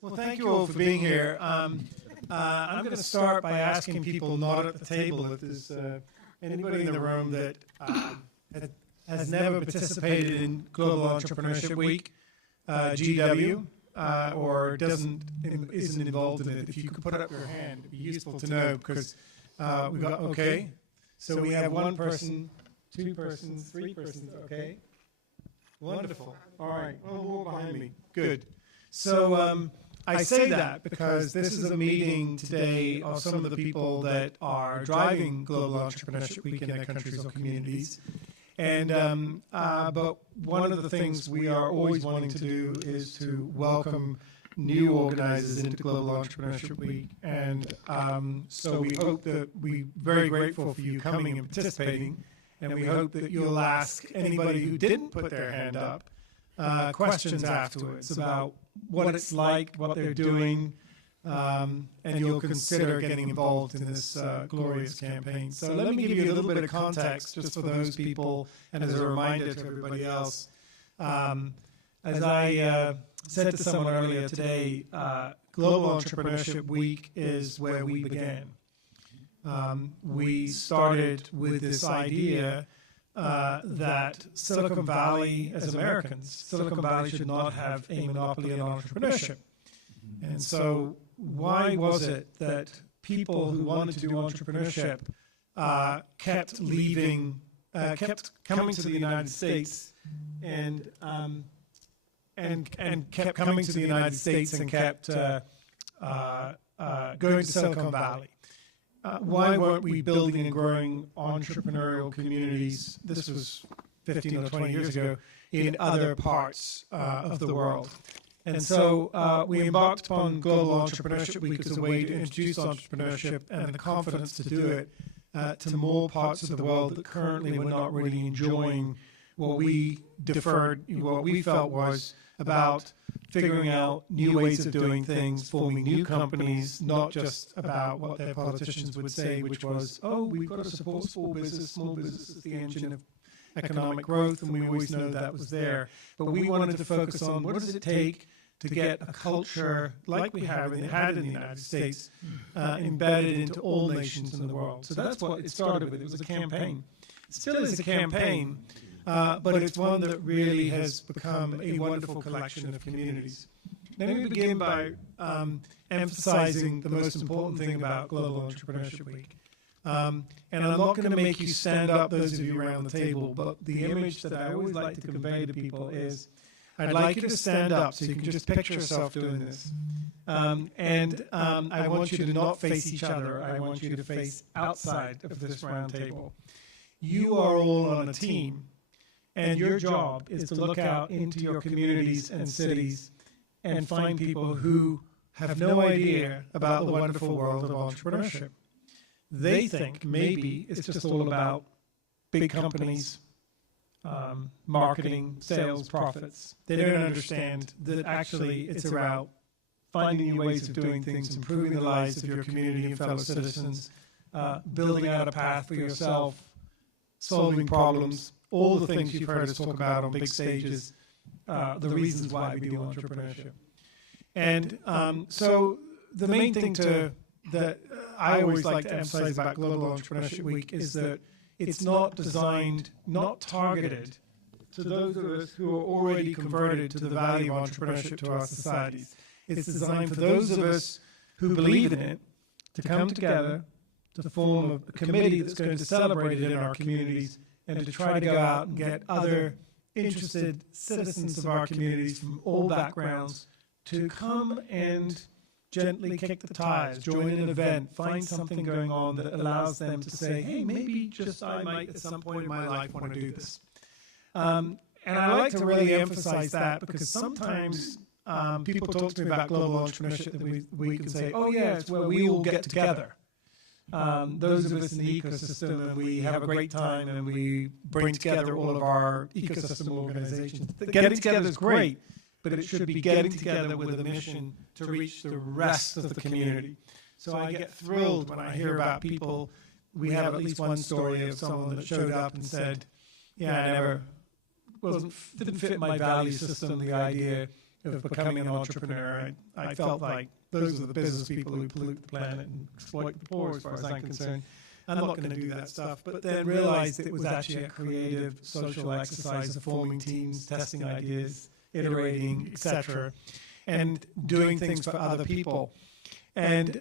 Well, thank you all for being here. I'm going to start by asking people not at the table if there's anybody in the room that has never participated in Global Entrepreneurship Week, GW, or isn't involved in it. If you could put up your hand, it'd be useful to know because we got, okay. So we have one person, two persons, three persons, okay. Wonderful. All right. Oh, more behind me. Good. So I say that because this is a meeting today of some of the people that are driving Global Entrepreneurship Week in their countries or communities. And but one of the things we are always wanting to do is to welcome new organizers into Global Entrepreneurship Week. And so we hope that we're very grateful for you coming and participating. And we hope that you'll ask anybody who didn't put their hand up questions afterwards about what it's like, what they're doing, and you'll consider getting involved in this glorious campaign. So let me give you a little bit of context just for those people and as a reminder to everybody else. As I said to someone earlier today, Global Entrepreneurship Week is where we began. We started with this idea that Silicon Valley, as Americans, Silicon Valley should not have a monopoly on entrepreneurship. And so why was it that people who wanted to do entrepreneurship kept coming to the United States and kept coming to the United States and kept going to Silicon Valley? Why weren't we building and growing entrepreneurial communities, this was 15 or 20 years ago, in other parts of the world? And so we embarked upon Global Entrepreneurship Week as a way to introduce entrepreneurship and the confidence to do it to more parts of the world that currently were not really enjoying what we felt was about figuring out new ways of doing things, forming new companies, not just about what their politicians would say, which was, oh, we've got to support small business is the engine of economic growth, and we always know that was there. But we wanted to focus on what does it take to get a culture like we had in the United States embedded into all nations in the world. So that's what it started with. It was a campaign. It still is a campaign. But it's one that really has become a wonderful collection of communities. Let me begin by emphasizing the most important thing about Global Entrepreneurship Week. And I'm not going to make you stand up, those of you around the table, but the image that I always like to convey to people is I'd like you to stand up so you can just picture yourself doing this. I want you to not face each other. I want you to face outside of this round table. You are all on a team. And your job is to look out into your communities and cities and find people who have no idea about the wonderful world of entrepreneurship. They think maybe it's just all about big companies, marketing, sales, profits. They don't understand that actually it's about finding new ways of doing things, improving the lives of your community and fellow citizens, building out a path for yourself, solving problems, all the things you've heard us talk about on big stages, the reasons why we do entrepreneurship. And so the main thing that I always like to emphasize about Global Entrepreneurship Week is that it's not designed, not targeted to those of us who are already converted to the value of entrepreneurship to our societies. It's designed for those of us who believe in it to come together, to form a committee that's going to celebrate it in our communities, and to try to go out and get other interested citizens of our communities from all backgrounds to come and gently kick the tires, join an event, find something going on that allows them to say, hey, maybe just I might at some point in my life want to do this. And I like to really emphasize that because sometimes people talk to me about Global Entrepreneurship Week and say, oh yeah, it's where we all get together. Those of us in the ecosystem, and we have a great time, and we bring together all of our ecosystem organizations. Getting together is great, but it should be getting together with a mission to reach the rest of the community. So I get thrilled when I hear about people. We have at least one story of someone that showed up and said, yeah, I never didn't fit my value system, the idea of becoming an entrepreneur. I felt like those are the business people who pollute the planet and exploit the poor, as far as I'm concerned. I'm not going to do that stuff, but then realized it was actually a creative social exercise of forming teams, testing ideas, iterating, etc., and doing things for other people. And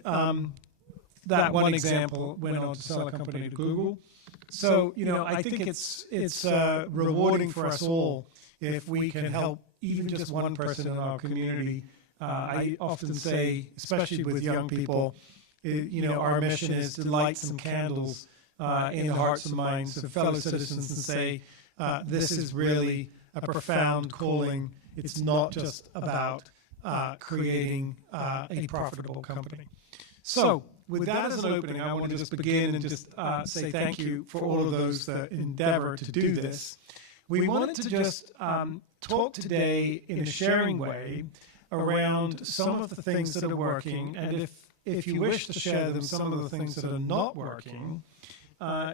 that one example went on to sell a company to Google. So, I think it's rewarding for us all if we can help even just one person in our community. I often say, especially with young people, our mission is to light some candles in the hearts and minds of fellow citizens and say, this is really a profound calling. It's not just about creating a profitable company. So, with that as an opening, I want to just begin and just say thank you for all of those that endeavor to do this. We wanted to just talk today in a sharing way around some of the things that are working, and if you wish to share them, some of the things that are not working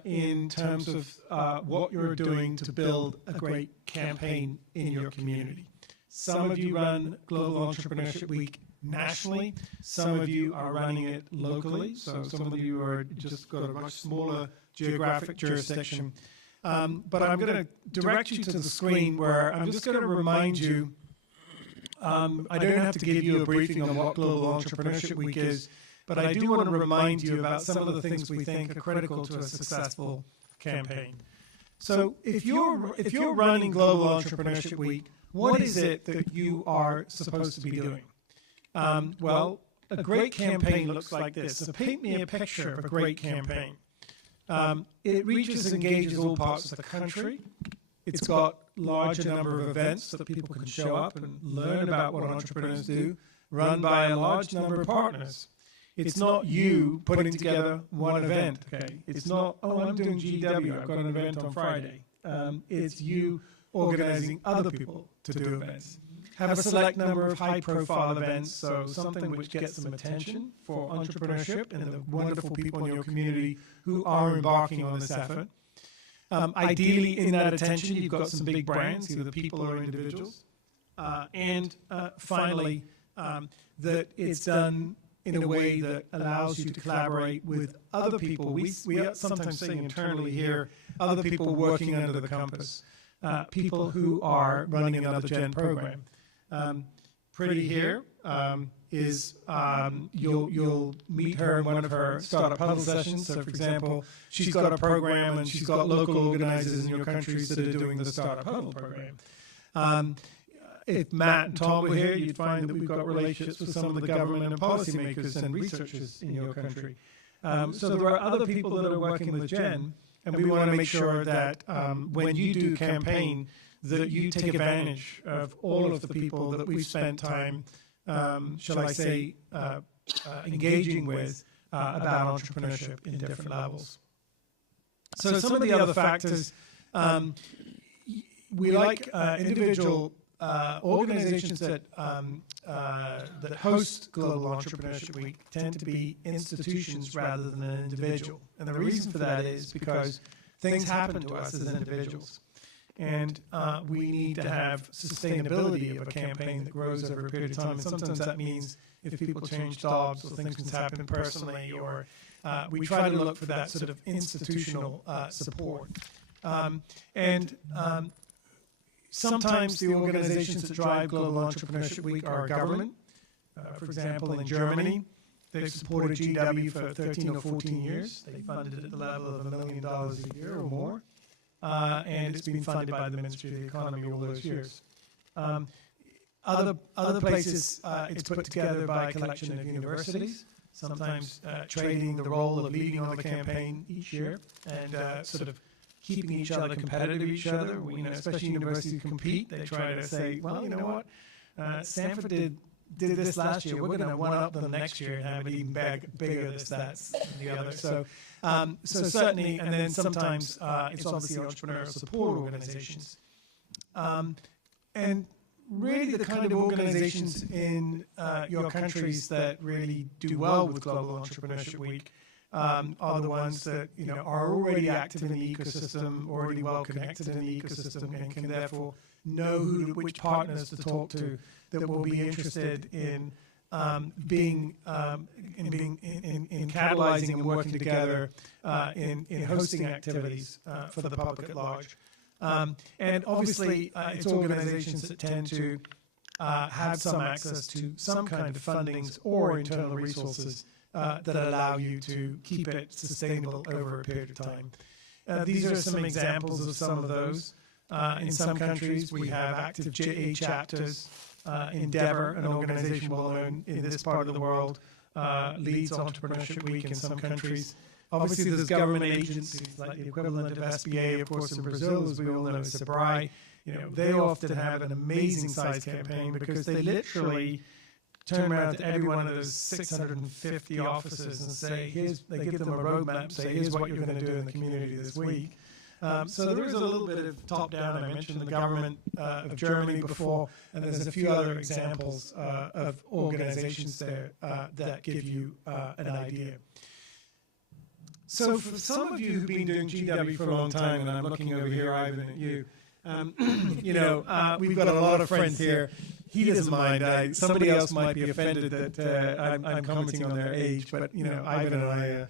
in terms of what you're doing to build a great campaign in your community. Some of you run Global Entrepreneurship Week nationally. Some of you are running it locally. So some of you are just got a much smaller geographic jurisdiction. But I'm going to direct you to the screen where I'm just going to remind you, I don't have to give you a briefing on what Global Entrepreneurship Week is, but I do want to remind you about some of the things we think are critical to a successful campaign. So if you're running Global Entrepreneurship Week, what is it that you are supposed to be doing? Well, a great campaign looks like this. So paint me a picture of a great campaign. It reaches and engages all parts of the country. It's got larger number of events so that people can show up and learn about what entrepreneurs do, run by a large number of partners. It's not you putting together one event, okay? It's not, I'm doing GW, I've got an event on Friday. It's you organizing other people to do events. Have a select number of high-profile events, so something which gets some attention for entrepreneurship and the wonderful people in your community who are embarking on this effort. Ideally, in that attention, you've got some big brands, either people or individuals. And finally, that it's done in a way that allows you to collaborate with other people. We sometimes say internally here, other people working under the compass, people who are running another Gen program. Pretty here is you'll meet her in one of her startup huddle sessions. So, for example, she's got a program and she's got local organizers in your countries that are doing the startup huddle program. If Matt and Tom were here, you'd find that we've got relationships with some of the government and policymakers and researchers in your country. So there are other people that are working with Gen, and we want to make sure that when you do campaign, that you take advantage of all of the people that we've spent time, shall I say, engaging with about entrepreneurship in different levels. So some of the other factors, we like individual organizations that host Global Entrepreneurship Week tend to be institutions rather than an individual. And the reason for that is because things happen to us as individuals. And we need to have sustainability of a campaign that grows over a period of time. And sometimes that means if people change jobs or things can happen personally, or we try to look for that sort of institutional support. Sometimes the organizations that drive Global Entrepreneurship Week are government. For example, in Germany, they've supported GW for 13 or 14 years. They funded it at the level of $1 million a year or more. And it's been funded by the Ministry of the Economy all those years. Other places, it's put together by a collection of universities, sometimes trading the role of leading on the campaign each year and sort of keeping each other competitive with each other. Especially universities who compete, they try to say, well, you know what, Stanford did this last year. We're going to one-up them next year and have it even bigger this, that, and the other. So certainly, and then sometimes it's obviously entrepreneurial support organizations. And really the kind of organizations in your countries that really do well with Global Entrepreneurship Week are the ones that are already active in the ecosystem, already well connected in the ecosystem, and can therefore know which partners to talk to that will be interested in catalyzing and working together in hosting activities for the public at large. And obviously, it's organizations that tend to have some access to some kind of fundings or internal resources that allow you to keep it sustainable over a period of time. These are some examples of some of those. In some countries, we have active JA chapters. Endeavor, an organization well known in this part of the world, leads Entrepreneurship Week in some countries. Obviously, there's government agencies like the equivalent of SBA, of course, in Brazil, as we all know, SEBRAE. They often have an amazing size campaign because they literally turn around to every one of those 650 offices and say, they give them a roadmap, say, here's what you're going to do in the community this week. So there is a little bit of top-down. I mentioned the government of Germany before, and there's a few other examples of organizations there that give you an idea. So for some of you who've been doing GW for a long time, and I'm looking over here, Ivan, at you, we've got a lot of friends here. He doesn't mind. Somebody else might be offended that I'm commenting on their age, but, Ivan and I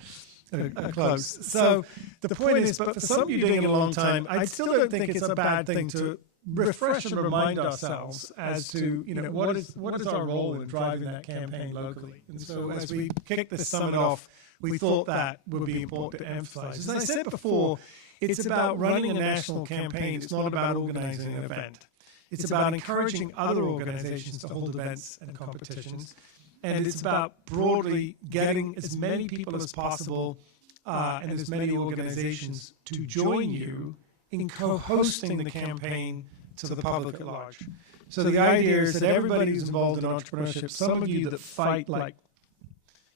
are close. So the point is, but for some of you doing it a long time, I still don't think it's a bad thing to refresh and remind ourselves as to, what is our role in driving that campaign locally. And so as we kick this summit off, we thought that would be important to emphasize. As I said before, it's about running a national campaign. It's not about organizing an event. It's about encouraging other organizations to hold events and competitions. And it's about broadly getting as many people as possible and as many organizations to join you in co-hosting the campaign to the public at large. So the idea is that everybody who's involved in entrepreneurship, some of you that fight like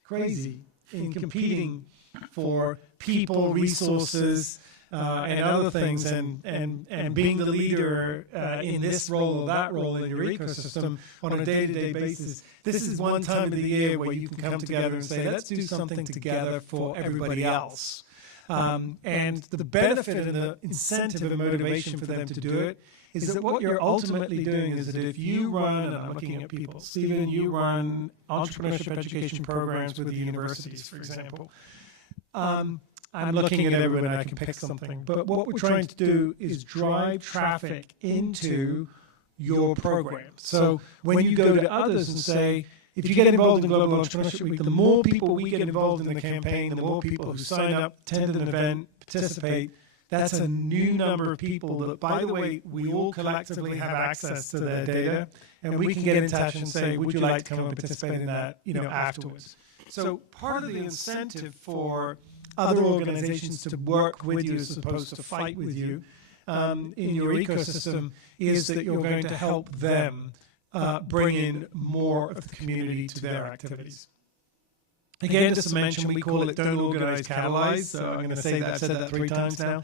crazy in competing for people, resources, and other things, and being the leader in this role or that role in your ecosystem on a day-to-day basis, this is one time of the year where you can come together and say, let's do something together for everybody else. And the benefit and the incentive and motivation for them to do it is that what you're ultimately doing is that if you run, and I'm looking at people, Stephen, you run entrepreneurship education programs with the universities, for example. I'm looking at everyone and I can pick something. But what we're trying to do is drive traffic into your program. So when you go to others and say, if you get involved in Global Entrepreneurship Week, the more people we get involved in the campaign, the more people who sign up, attend an event, participate, that's a new number of people that, by the way, we all collectively have access to their data, and we can get in touch and say, would you like to come and participate in that, afterwards. So part of the incentive for other organizations to work with you as opposed to fight with you in your ecosystem is that you're going to help them bring in more of the community to their activities. Again, just to mention, we call it don't organize, catalyze. So I'm going to say that. I've said that 3 times now.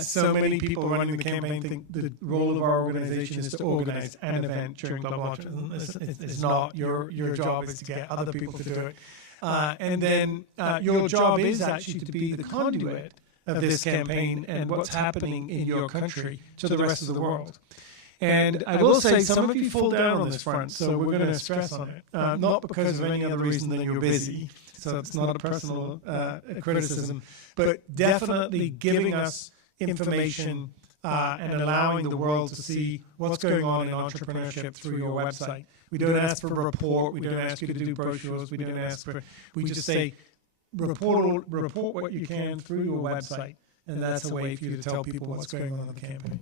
So many people running the campaign think the role of our organization is to organize an event during Global Entrepreneurship. It's not. Your job is to get other people to do it. And then your job is actually to be the conduit of this campaign and what's happening in your country to the rest of the world. And I will say some of you fall down on this front, so we're going to stress on it. Not because of any other reason than you're busy, so it's not a personal criticism, but definitely giving us information and allowing the world to see what's going on in entrepreneurship through your website. We don't ask for a report. We don't ask you to do brochures. We just say report what you can through your website, and that's a way for you to tell people what's going on in the campaign.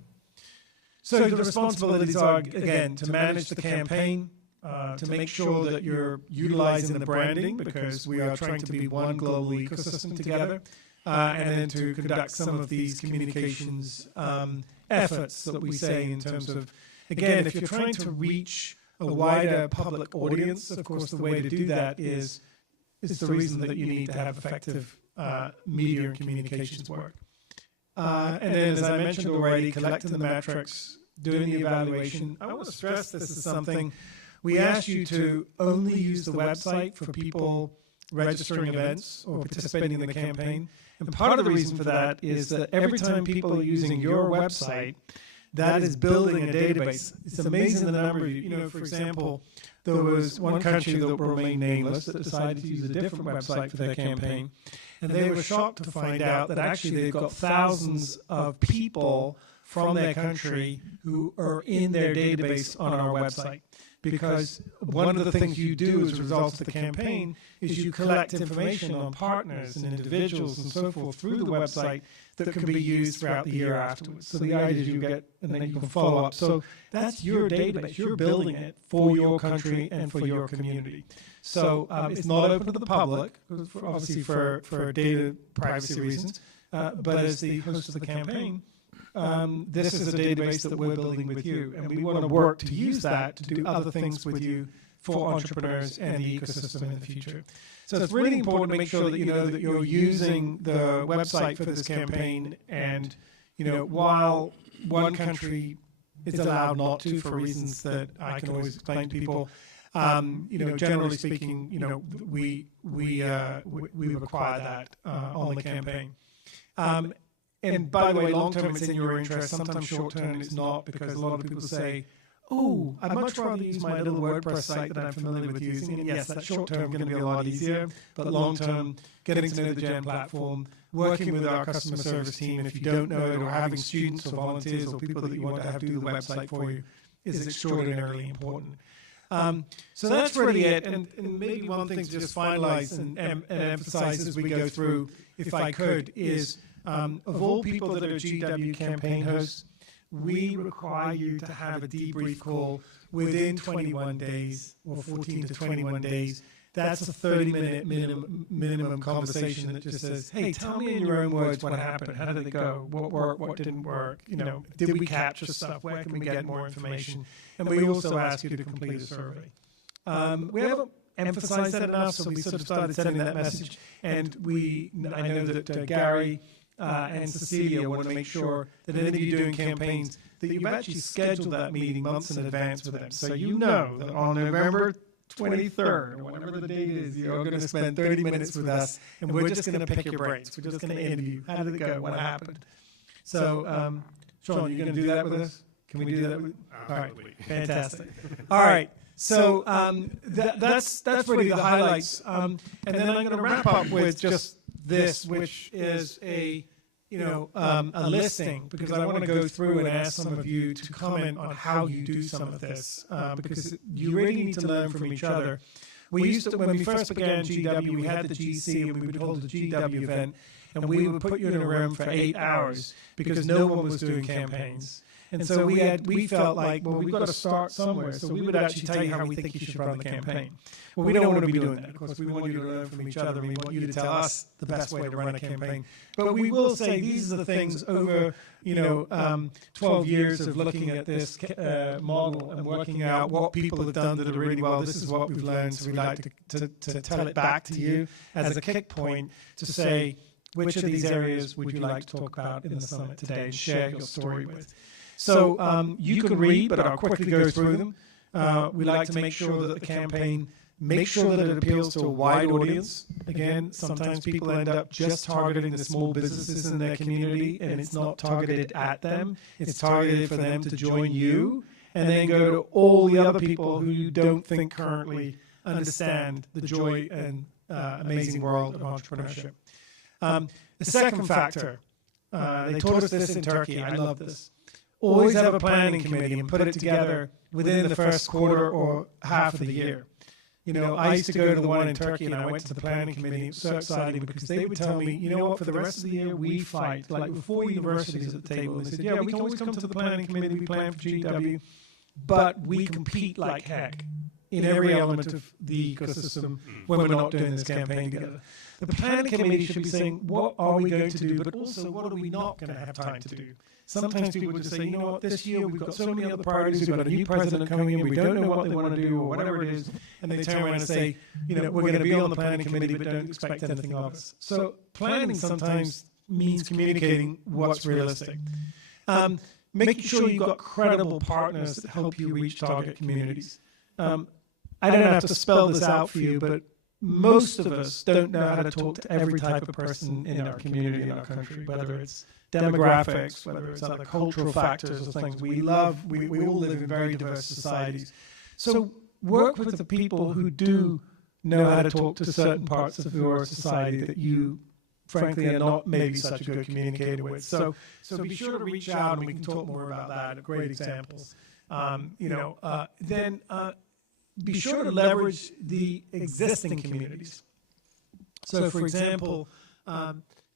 So the responsibilities are, again, to manage the campaign, to make sure that you're utilizing the branding because we are trying to be one global ecosystem together, and then to conduct some of these communications efforts that we say in terms of, again, if you're trying to reach a wider public audience, of course, the way to do that is the reason that you need to have effective media and communications work. And then, as I mentioned already, collecting the metrics, doing the evaluation. I want to stress this is something we ask you to only use the website for people registering events or participating in the campaign. And part of the reason for that is that every time people are using your website, that is building a database. It's amazing the number of for example, there was one country that will remain nameless that decided to use a different website for their campaign. And they were shocked to find out that actually they've got thousands of people from their country who are in their database on our website. Because one of the things you do as a result of the campaign is you collect information on partners and individuals and so forth through the website that can be used throughout the year afterwards. So the idea is you get, and then you can follow up. So that's your database. You're building it for your country and for your community. So it's not open to the public, obviously for data privacy reasons, but as the host of the campaign, this is a database that we're building with you, and we want to work to use that to do other things with you for entrepreneurs and the ecosystem in the future. So it's really important to make sure that you know that you're using the website for this campaign, and while one country is allowed not to for reasons that I can always explain to people, generally speaking, we require that on the campaign. And by the way, long term it's in your interest. Sometimes short term it's not, because a lot of people say, "Oh, I'd much rather use my little WordPress site that I'm familiar with using." And yes, that short term going to be a lot easier, but long term, getting to know the Gen platform, working with our customer service team, if you don't know it, or having students or volunteers or people that you want to have do the website for you, is extraordinarily important. So that's really it. And maybe one thing to just finalize and emphasize as we go through, if I could, is of all people that are GW campaign hosts, we require you to have a debrief call within 21 days or 14 to 21 days. That's a 30-minute minimum conversation that just says, "Hey, tell me in your own words what happened. How did it go? What worked? What didn't work? Did we capture stuff? Where can we get more information?" And we also ask you to complete a survey. We haven't emphasized that enough, so we sort of started sending that message. And I know that Gary and Cecilia want to make sure that any of you doing campaigns, that you've actually scheduled that meeting months in advance with them. So you know that on November 23rd, or whatever the date is, you're going to spend 30 minutes with us, and we're just going to pick your brains. We're just going to interview. How did it go? What happened? So, Sean, you're going to do that with us? Can we do that? All right, fantastic. All right. So that's really the highlights. And then I'm going to wrap up with just this, which is a listing, because I want to go through and ask some of you to comment on how you do some of this, because you really need to learn from each other. When we first began GW, we had the GC, and we would hold a GW event, and we would put you in a room for 8 hours because no one was doing campaigns. And so we felt like, well, we've got to start somewhere. So we would actually tell you how we think you should run the campaign. Well, we don't want to be doing that. Of course, we want you to learn from each other. We want you to tell us the best way to run a campaign. But we will say these are the things over 12 years of looking at this model and working out what people have done that are really well. This is what we've learned. So we'd like to tell it back to you as a kick point to say, which of these areas would you like to talk about in the summit today and share your story with? So you can read, but I'll quickly go through them. We like to make sure that the campaign, make sure that it appeals to a wide audience. Again, sometimes people end up just targeting the small businesses in their community, and it's not targeted at them. It's targeted for them to join you, and then go to all the other people who you don't think currently understand the joy and amazing world of entrepreneurship. The second factor, they taught us this in Turkey. I love this. Always have a planning committee and put it together within the first quarter or half of the year. I used to go to the one in Turkey, and I went to the planning committee. It was so exciting because they would tell me, you know what, for the rest of the year, we fight. Like with 4 universities at the table. And they said, yeah, we can always come to the planning committee, we plan for GW, but we compete like heck in every element of the ecosystem when we're not doing this campaign together. The planning committee should be saying, what are we going to do, but also what are we not going to have time to do? Sometimes people just say, you know what, this year we've got so many other priorities, we've got a new president coming in, we don't know what they want to do or whatever it is, and they turn around and say, we're going to be on the planning committee, but don't expect anything of us. So planning sometimes means communicating what's realistic. Making sure you've got credible partners that help you reach target communities. I don't have to spell this out for you, but most of us don't know how to talk to every type of person in our community, in our country, whether it's demographics, whether it's other cultural factors or things. We all live in very diverse societies. So work with the people who do know how to talk to certain parts of your society that you, frankly, are not maybe such a good communicator with. So be sure to reach out, and we can talk more about that. Great examples. Then be sure to leverage the existing communities. So, for example,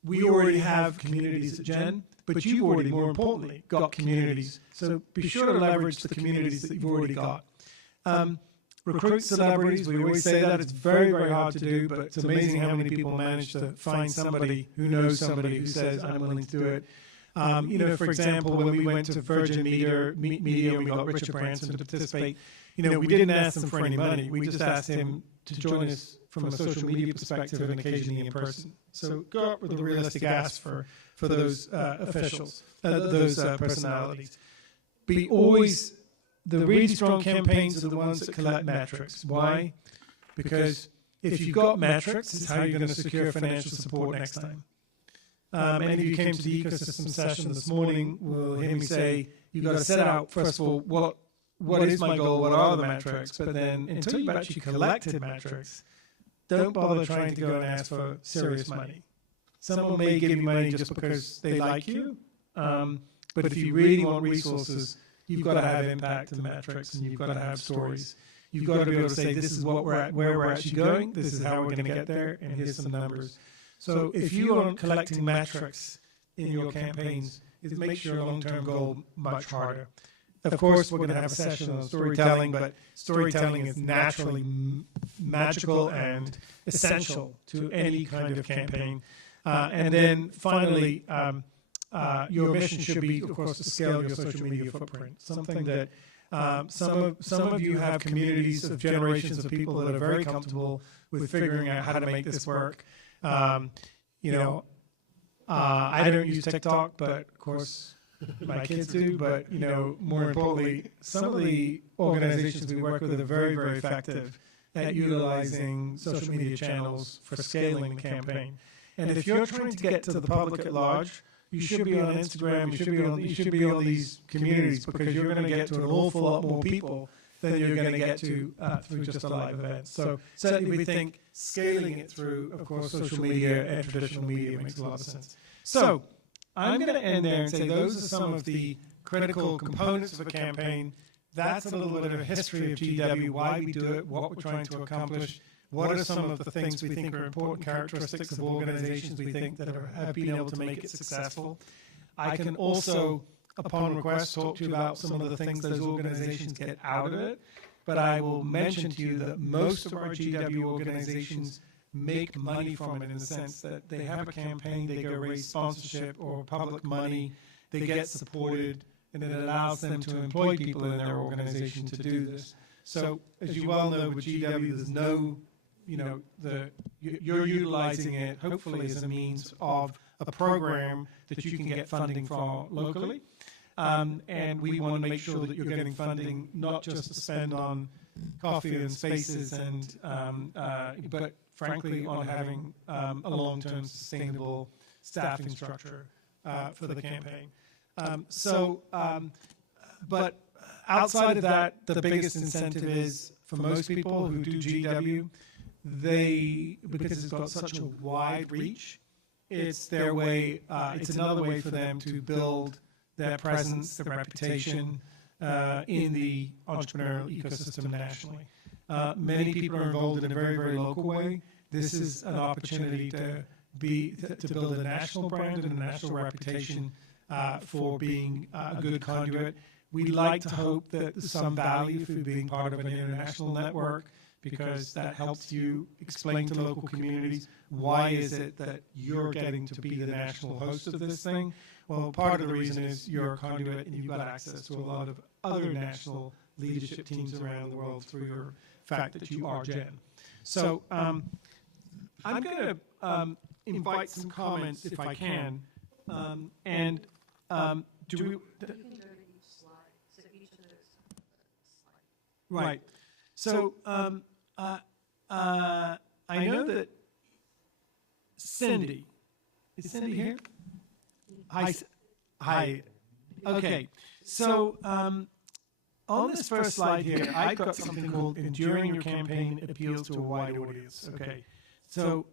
we already have communities at Gen, but you've already, more importantly, got communities. So be sure to leverage the communities that you've already got. Recruit celebrities. We always say that. It's very, very hard to do, but it's amazing how many people manage to find somebody who knows somebody who says, I'm willing to do it. For example, when we went to Virgin Media and we got Richard Branson to participate, we didn't ask him for any money. We just asked him to join us from a social media perspective and occasionally in person. So go up with a realistic ask for those officials, those personalities. Be always, the really strong campaigns are the ones that collect metrics. Why? Because if you've got metrics, it's how you're going to secure financial support next time. Any of you came to the ecosystem session this morning will hear me say, you've got to set out, first of all, what is my goal, what are the metrics, but then until you've actually collected metrics, don't bother trying to go and ask for serious money. Someone may give you money just because they like you, but if you really want resources, you've got to have impact and metrics, and you've got to have stories. You've got to be able to say, this is what we're at, where we're actually going, this is how we're going to get there, and here's some numbers. So if you aren't collecting metrics in your campaigns, it makes your long-term goal much harder. Of course, we're going to have a session on storytelling, but storytelling is naturally magical and essential to any kind of campaign. And then finally, your mission should be, of course, to scale your social media footprint. Something that some of you have communities of generations of people that are very comfortable with figuring out how to make this work. I don't use TikTok, but of course my kids do. But more importantly, some of the organizations we work with are very, very effective at utilizing social media channels for scaling the campaign. And if you're trying to get to the public at large, you should be on Instagram. You should be on these communities, because you're going to get to an awful lot more people than you're going to get to through just a live event. So certainly we think scaling it through, of course, social media and traditional media makes a lot of sense. So I'm going to end there and say those are some of the critical components of a campaign. That's a little bit of a history of GW, why we do it, what we're trying to accomplish, what are some of the things we think are important characteristics of organizations we think that have been able to make it successful. I can also, upon request, talk to you about some of the things those organizations get out of it, but I will mention to you that most of our GW organizations make money from it, in the sense that they have a campaign, they go raise sponsorship or public money, they get supported, and it allows them to employ people in their organization to do this. So, as you well know, with GW, there's no, you're utilizing it, hopefully, as a means of a program that you can get funding for locally. And we want to make sure that you're getting funding not just to spend on coffee and spaces, but frankly on having a long-term sustainable staffing structure for the campaign. But outside of that, the biggest incentive is, for most people who do GW, because it's got such a wide reach, it's their way, it's another way for them to build their presence, their reputation in the entrepreneurial ecosystem nationally. Many people are involved in a very, very local way. This is an opportunity to build a national brand and a national reputation for being a good conduit. We like to hope that there's some value for being part of an international network, because that helps you explain to local communities why is it that you're getting to be the national host of this thing. Well, part of the reason is you're a conduit and you've got access to a lot of other national leadership teams around the world through your fact that you are Gen. So I'm going to invite some comments, if I can. Do we... You can go to each slide, so each of those slides. Right. So I know that Cindy, is Cindy here? Hi. Hi. Okay. So on this first slide here, I've got something called Enduring Your Campaign Appeals to a Wide Audience. Okay. So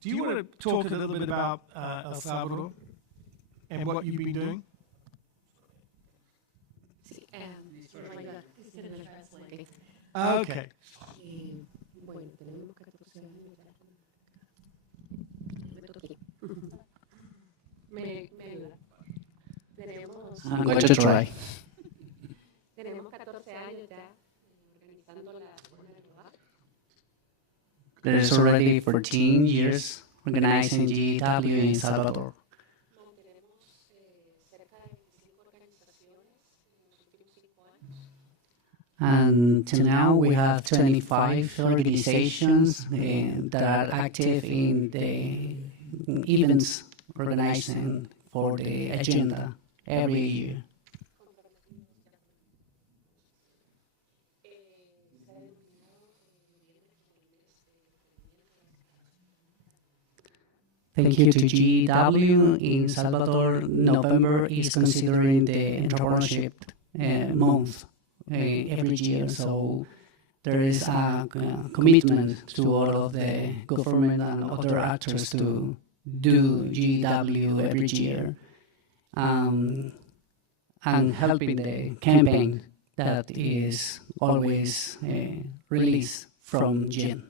do you want to talk a little bit about El Salvador and what you've been doing? Sí, like that. It's going to translate. Okay. Bueno, tenemos 14 años ya. Me toqué. Me ayuda. I'm going to try. Tenemos 14 años ya organizando la Semana del Trabajo. There's already 14 years organizing GW in Salvador. Mantenemos cerca de 25 organizaciones en los últimos 5 años. And till now we have 25 organizations that are active in the events organizing for the agenda every year. Thank you to GW in Salvador. November is considering the entrepreneurship month every year, so there is a commitment to all of the government and other actors to do GW every year, and helping the campaign that is always released from GEN.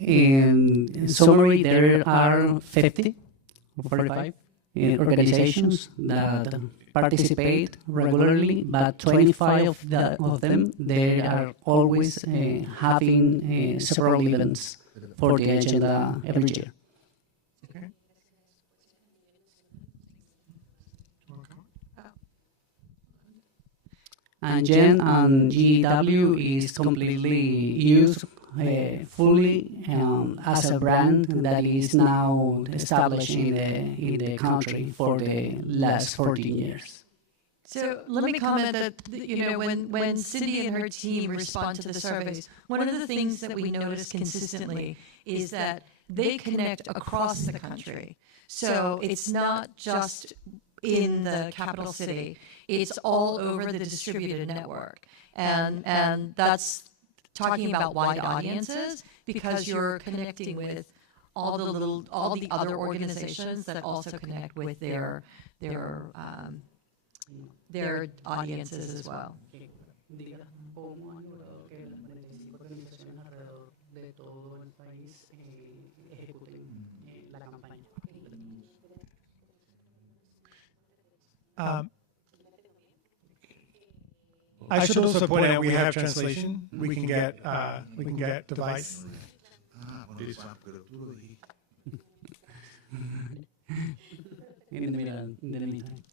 In summary, there are 50 or 45 organizations that participate regularly, but 25 of them, they are always having several events for the agenda every year. Okay. And GEN and GW is completely used fully as a brand that is now established in the country for the last 14 years. So let me comment that, when Cindy and her team respond to the surveys, one of the things that we notice consistently is that they connect across the country. So it's not just in the capital city, it's all over the distributed network. And that's talking about wide audiences, because you're connecting with all the other organizations that also connect with their audiences as well. I should also point out we have translation. We can get device. In the meantime,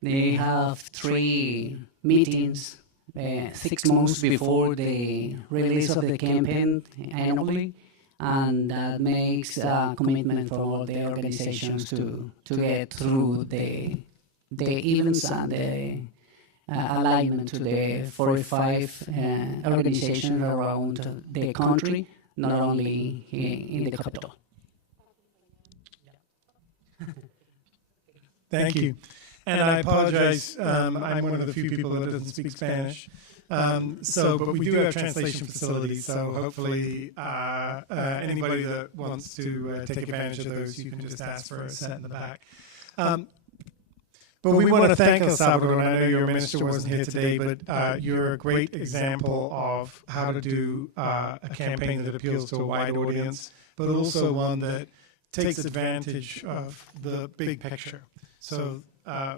they have 3 meetings 6 months before the release of the campaign annually, and that makes a commitment for all the organizations to get through the events and the alignment to the 45 organizations around the country, not only in the capital. Thank you. And I apologize, I'm one of the few people that doesn't speak Spanish. But we do have translation facilities, so hopefully anybody that wants to take advantage of those, you can just ask for a set in the back. But we want to thank El Salvador, and I know your minister wasn't here today, but you're a great example of how to do a campaign that appeals to a wide audience, but also one that takes advantage of the big picture. So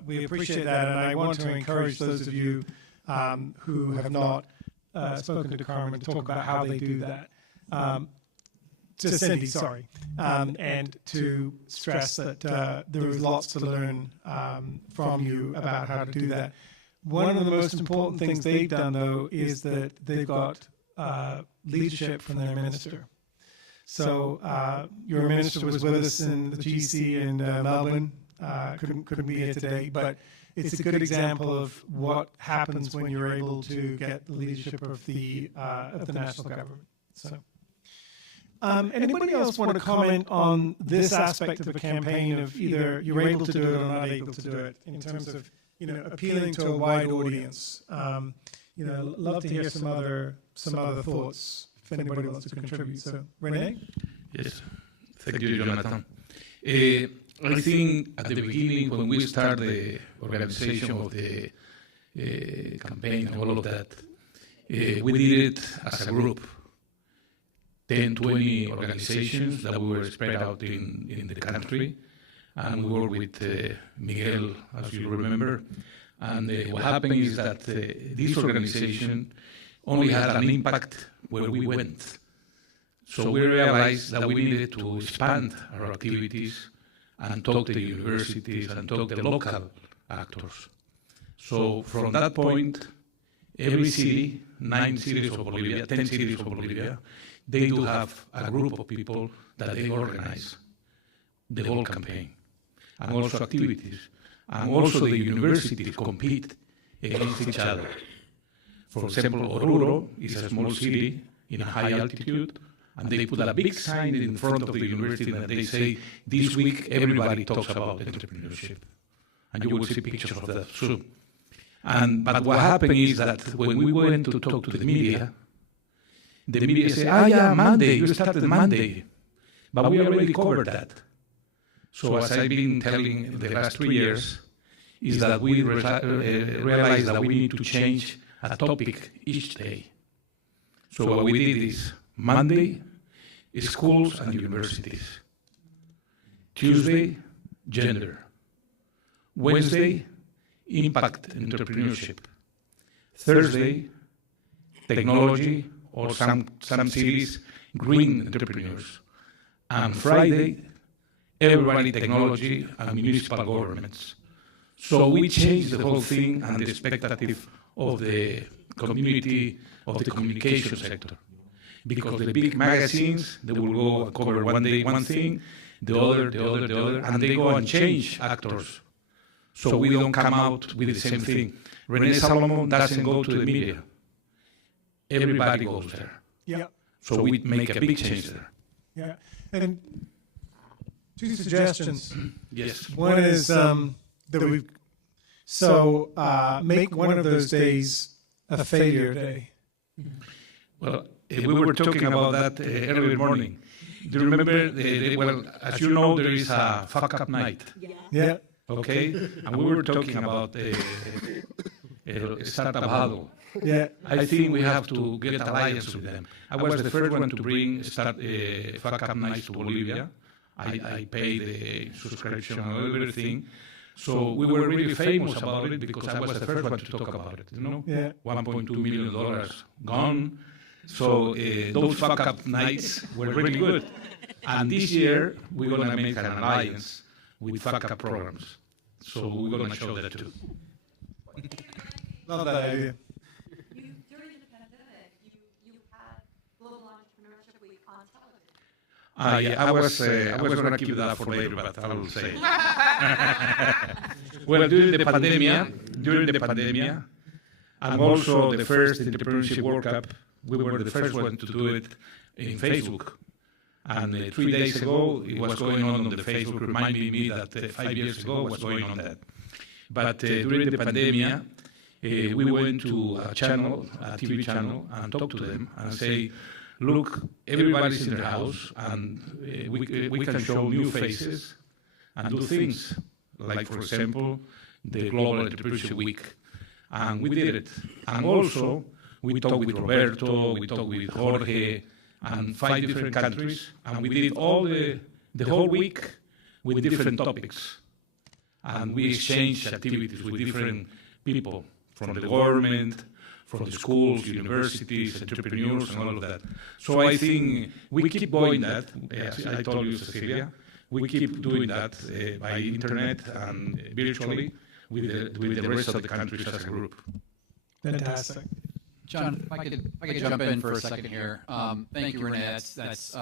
we appreciate that, and I want to encourage those of you who have not spoken to Carmen to talk about how they do that. To Cindy, sorry, and to stress that there is lots to learn from you about how to do that. One of the most important things they've done, though, is that they've got leadership from their minister. So your minister was with us in the GC in Melbourne. Couldn't be here today, but it's a good example of what happens when you're able to get the leadership of the national government. So. Anybody else want to comment on this aspect of a campaign of either you're able to do it or not able to do it in terms of appealing to a wide audience? Love to hear some other thoughts if anybody wants to contribute. So, Renee? Yes, thank you, Jonathan. I think at the beginning when we started the organization of the campaign and all of that, we did it as a group. 10, 20 organizations that we were spread out in the country, and we worked with Miguel, as you remember. And what happened is that this organization only had an impact where we went. So we realized that we needed to expand our activities and talk to the universities and talk to the local actors. So from that point, every city, 9 cities of Bolivia, 10 cities of Bolivia, they do have a group of people that they organize the whole campaign, and also activities. And also the universities compete against each other. For example, Oruro is a small city in a high altitude, and they put a big sign in front of the university that they say, this week everybody talks about entrepreneurship. And you will see pictures of that soon. But what happened is that when we went to talk to the media said, yeah, Monday, you started Monday. But we already covered that. So as I've been telling the last 3 years, is that we realized that we need to change a topic each day. So what we did is Monday, schools and universities. Tuesday, gender. Wednesday, impact entrepreneurship. Thursday, technology, or some cities, green entrepreneurs. And Friday, everybody technology and municipal governments. So we changed the whole thing and the expectative of the community, of the communication sector. Because the big magazines, they will go and cover one day one thing, the other, and they go and change actors. So we don't come out with the same thing. René Salomon doesn't go to the media. Everybody goes there. Yeah. So we make a big change there. Yeah. And 2 suggestions. Yes. One is that we make one of those days a failure day. Well, we were talking about that early morning. Do you remember? Well, as you know, there is a fuck-up night. Yeah. Okay? And we were talking about Startup Huddle. Yeah. I think we have to get alliance with them. I was the first one to bring fuck-up nights to Bolivia. I paid the subscription and everything. So we were really famous about it because I was the first one to talk about it, Yeah. $1.2 million gone. So those fuck-up nights were really good. And this year, we're going to make an alliance with fuck-up programs. So we're going to show that too. Love that idea. During the pandemic, you had Global Entrepreneurship Week on television. Yeah, I was going to keep that for later, but I will say. Well, during the pandemic, and also the first Entrepreneurship World Cup, we were the first one to do it in Facebook. And 3 days ago, it was going on the Facebook, reminding me that 5 years ago was going on that. But during the pandemic, we went to a TV channel, and talked to them and say, look, everybody's in their house, and we can show new faces and do things, like, for example, the Global Entrepreneurship Week. And we did it. And also, we talked with Roberto, we talked with Jorge, and 5 different countries, and we did all the whole week with different topics. And we exchanged activities with different people, from the government, from the schools, universities, entrepreneurs, and all of that. So I think we keep going that, as I told you, Cecilia, we keep doing that by internet and virtually with the rest of the countries as a group. Fantastic. John, if I could jump in for a second here. Thank you, Renee. That's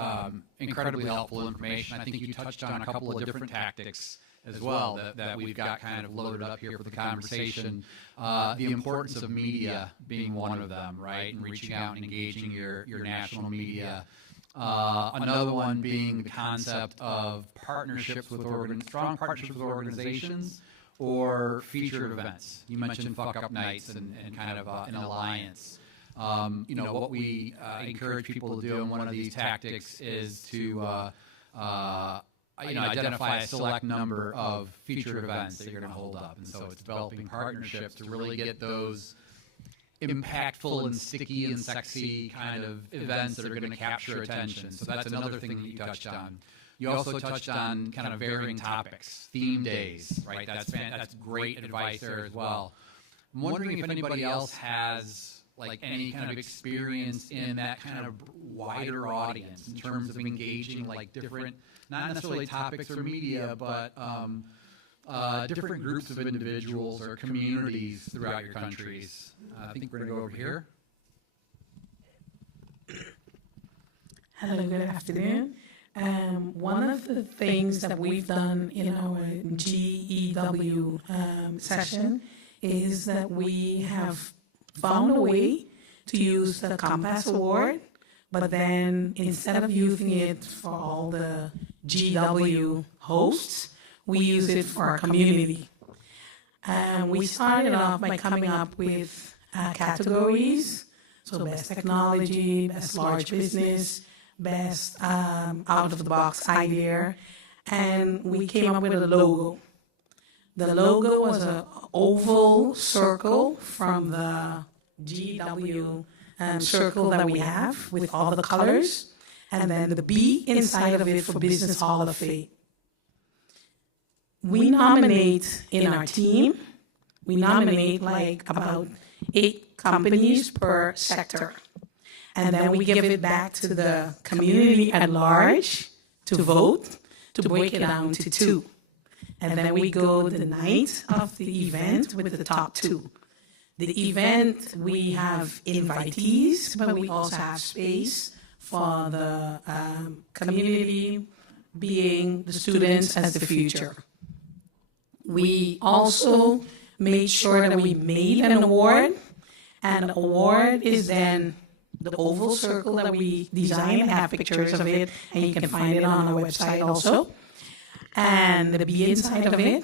incredibly helpful information. I think you touched on a couple of different tactics as well that we've got kind of loaded up here for the conversation. The importance of media being one of them, right, and reaching out and engaging your national media. Another one being the concept of partnerships with strong partnerships with organizations or featured events. You mentioned Fuck Up Nights and kind of an alliance. What we encourage people to do in one of these tactics is to identify a select number of featured events that you're going to hold up. And so it's developing partnerships to really get those impactful and sticky and sexy kind of events that are going to capture attention. So that's another thing that you touched on. You also touched on kind of varying topics, theme days, right? That's great advice there as well. I'm wondering if anybody else has like any kind of experience in that kind of wider audience in terms of engaging like different, not necessarily topics or media, but different groups of individuals or communities throughout your countries. I think we're going to go over here. Hello, good afternoon. One of the things that we've done in our GEW session is that we have found a way to use the Compass Award, but then instead of using it for all the GW hosts, we use it for our community. We started off by coming up with categories, so best technology, best large business, best out-of-the-box idea, and we came up with a logo. The logo was an oval circle from the GW circle that we have with all the colors, and then the B inside of it for Business Hall of Fame. We nominate in our team, we nominate like about 8 companies per sector. And then we give it back to the community at large to vote, to break it down to 2. And then we go the night of the event with the top 2. The event, we have invitees, but we also have space for the community, being the students as the future. We also made sure that we made an award, and the award is then the oval circle that we designed, and have pictures of it, and you can find it on our website also. And the B inside of it.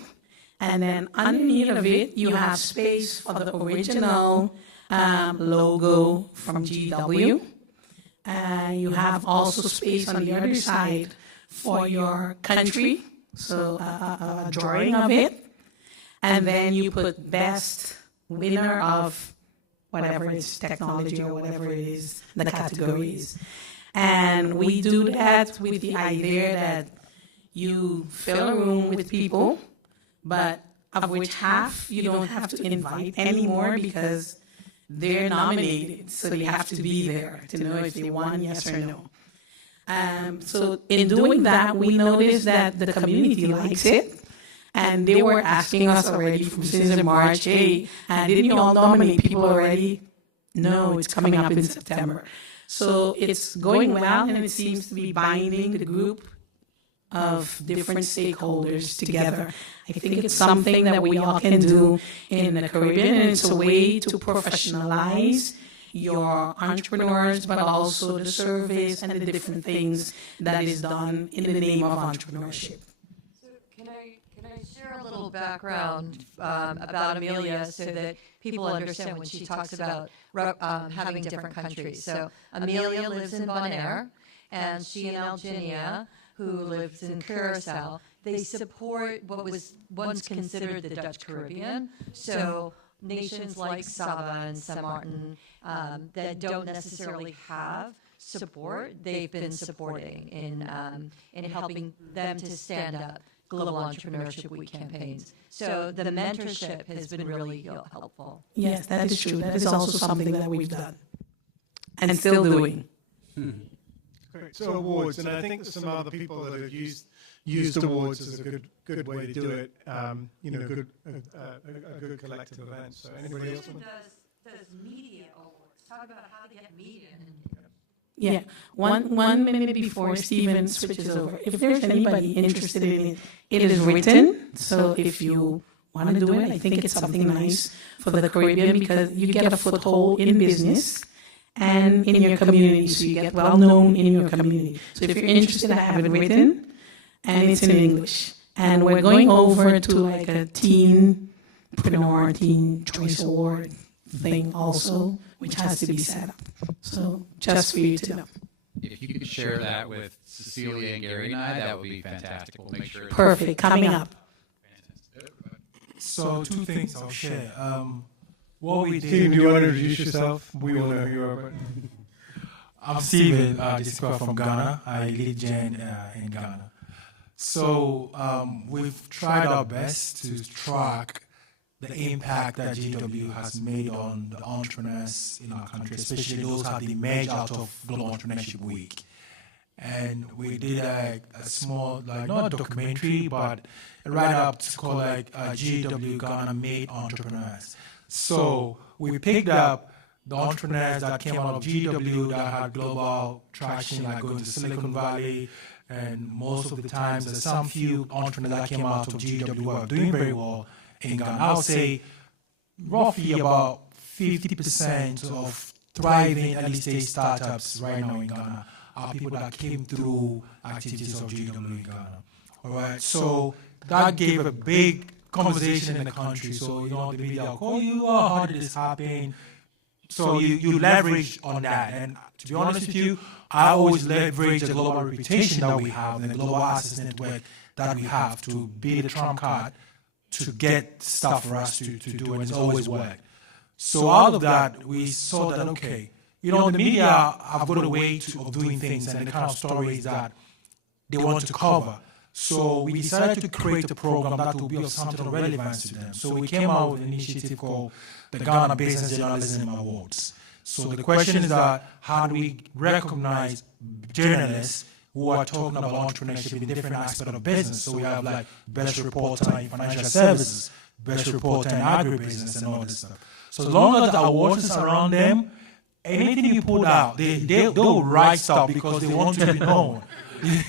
And then underneath of it, you have space for the original logo from GW. You have also space on the other side for your country, so a drawing of it. And then you put best winner of whatever it is, technology or whatever it is, the categories. And we do that with the idea that you fill a room with people, but of which half you don't have to invite anymore because they're nominated, so they have to be there to know if they won, yes or no. So in doing that, we noticed that the community likes it. And they were asking us already since March, hey, didn't you all nominate people already? No, it's coming up in September. So it's going well, and it seems to be binding the group of different stakeholders together. I think it's something that we all can do in the Caribbean, and it's a way to professionalize your entrepreneurs, but also the service and the different things that is done in the name of entrepreneurship. Share a little background about Amelia so that people understand when she talks about having different countries. So Amelia lives in Bonaire, and she and Alginia, who lives in Curacao, they support what was once considered the Dutch Caribbean. So nations like Saba and Saint Martin that don't necessarily have support, they've been supporting in helping them to stand up Global Entrepreneurship Week campaigns. So the mentorship has been really helpful. Yes, that is true. That is also something that we've done and still doing. Great. So awards, and I think there's some other people that have used awards as a good way to do it. A good collective event. So anybody else? Does media awards. talk about how to get media. Yeah, one minute before Stephen switches over. If there's anybody interested in it, it is written. So if you want to do it, I think it's something nice for the Caribbean because you get a foothold in business and in your community. So you get well known in your community. So if you're interested, I have it written and it's in English. And we're going over to like a teenpreneur, teen choice award thing also, which has to be set up. So just for you to know. If you could share that with Cecilia and Gary and I, that would be fantastic. We'll make sure. Perfect. Coming up. So 2 things I'll share. What we did. Stephen, do you want to introduce yourself? We all know who you are. But I'm Stephen Disco from Ghana. I lead Gen in Ghana. So we've tried our best to track the impact that GW has made on the entrepreneurs in our country, especially those that emerged out of Global Entrepreneurship Week. And we did a small, like not a documentary, but a write-up to call like GW Ghana Made Entrepreneurs. So we picked up the entrepreneurs that came out of GW that had global traction, like going to Silicon Valley, and most of the times there's some few entrepreneurs that came out of GW who are doing very well in Ghana. I would say roughly about 50% of thriving early-stage startups right now in Ghana are people that came through activities of GW in Ghana. All right, so that gave a big conversation in the country. So, the media will call you, how did this happen? So you leverage on that. And to be honest with you, I always leverage the global reputation that we have and the global access network that we have to be the trump card to get stuff for us to do, and it's always worked. So out of that, we saw that, okay, the media have got a way of doing things and the kind of stories that they want to cover. So we decided to create a program that will be of something of relevance to them. So we came out with an initiative called the Ghana Business Journalism Awards. So the question is that how do we recognize journalists who are talking about entrepreneurship in different aspects of business? So we have like best reporter in financial services, best reporter in agribusiness, and all this stuff. So as long as the awards is around them, anything you put out, they'll write stuff because they want to be known.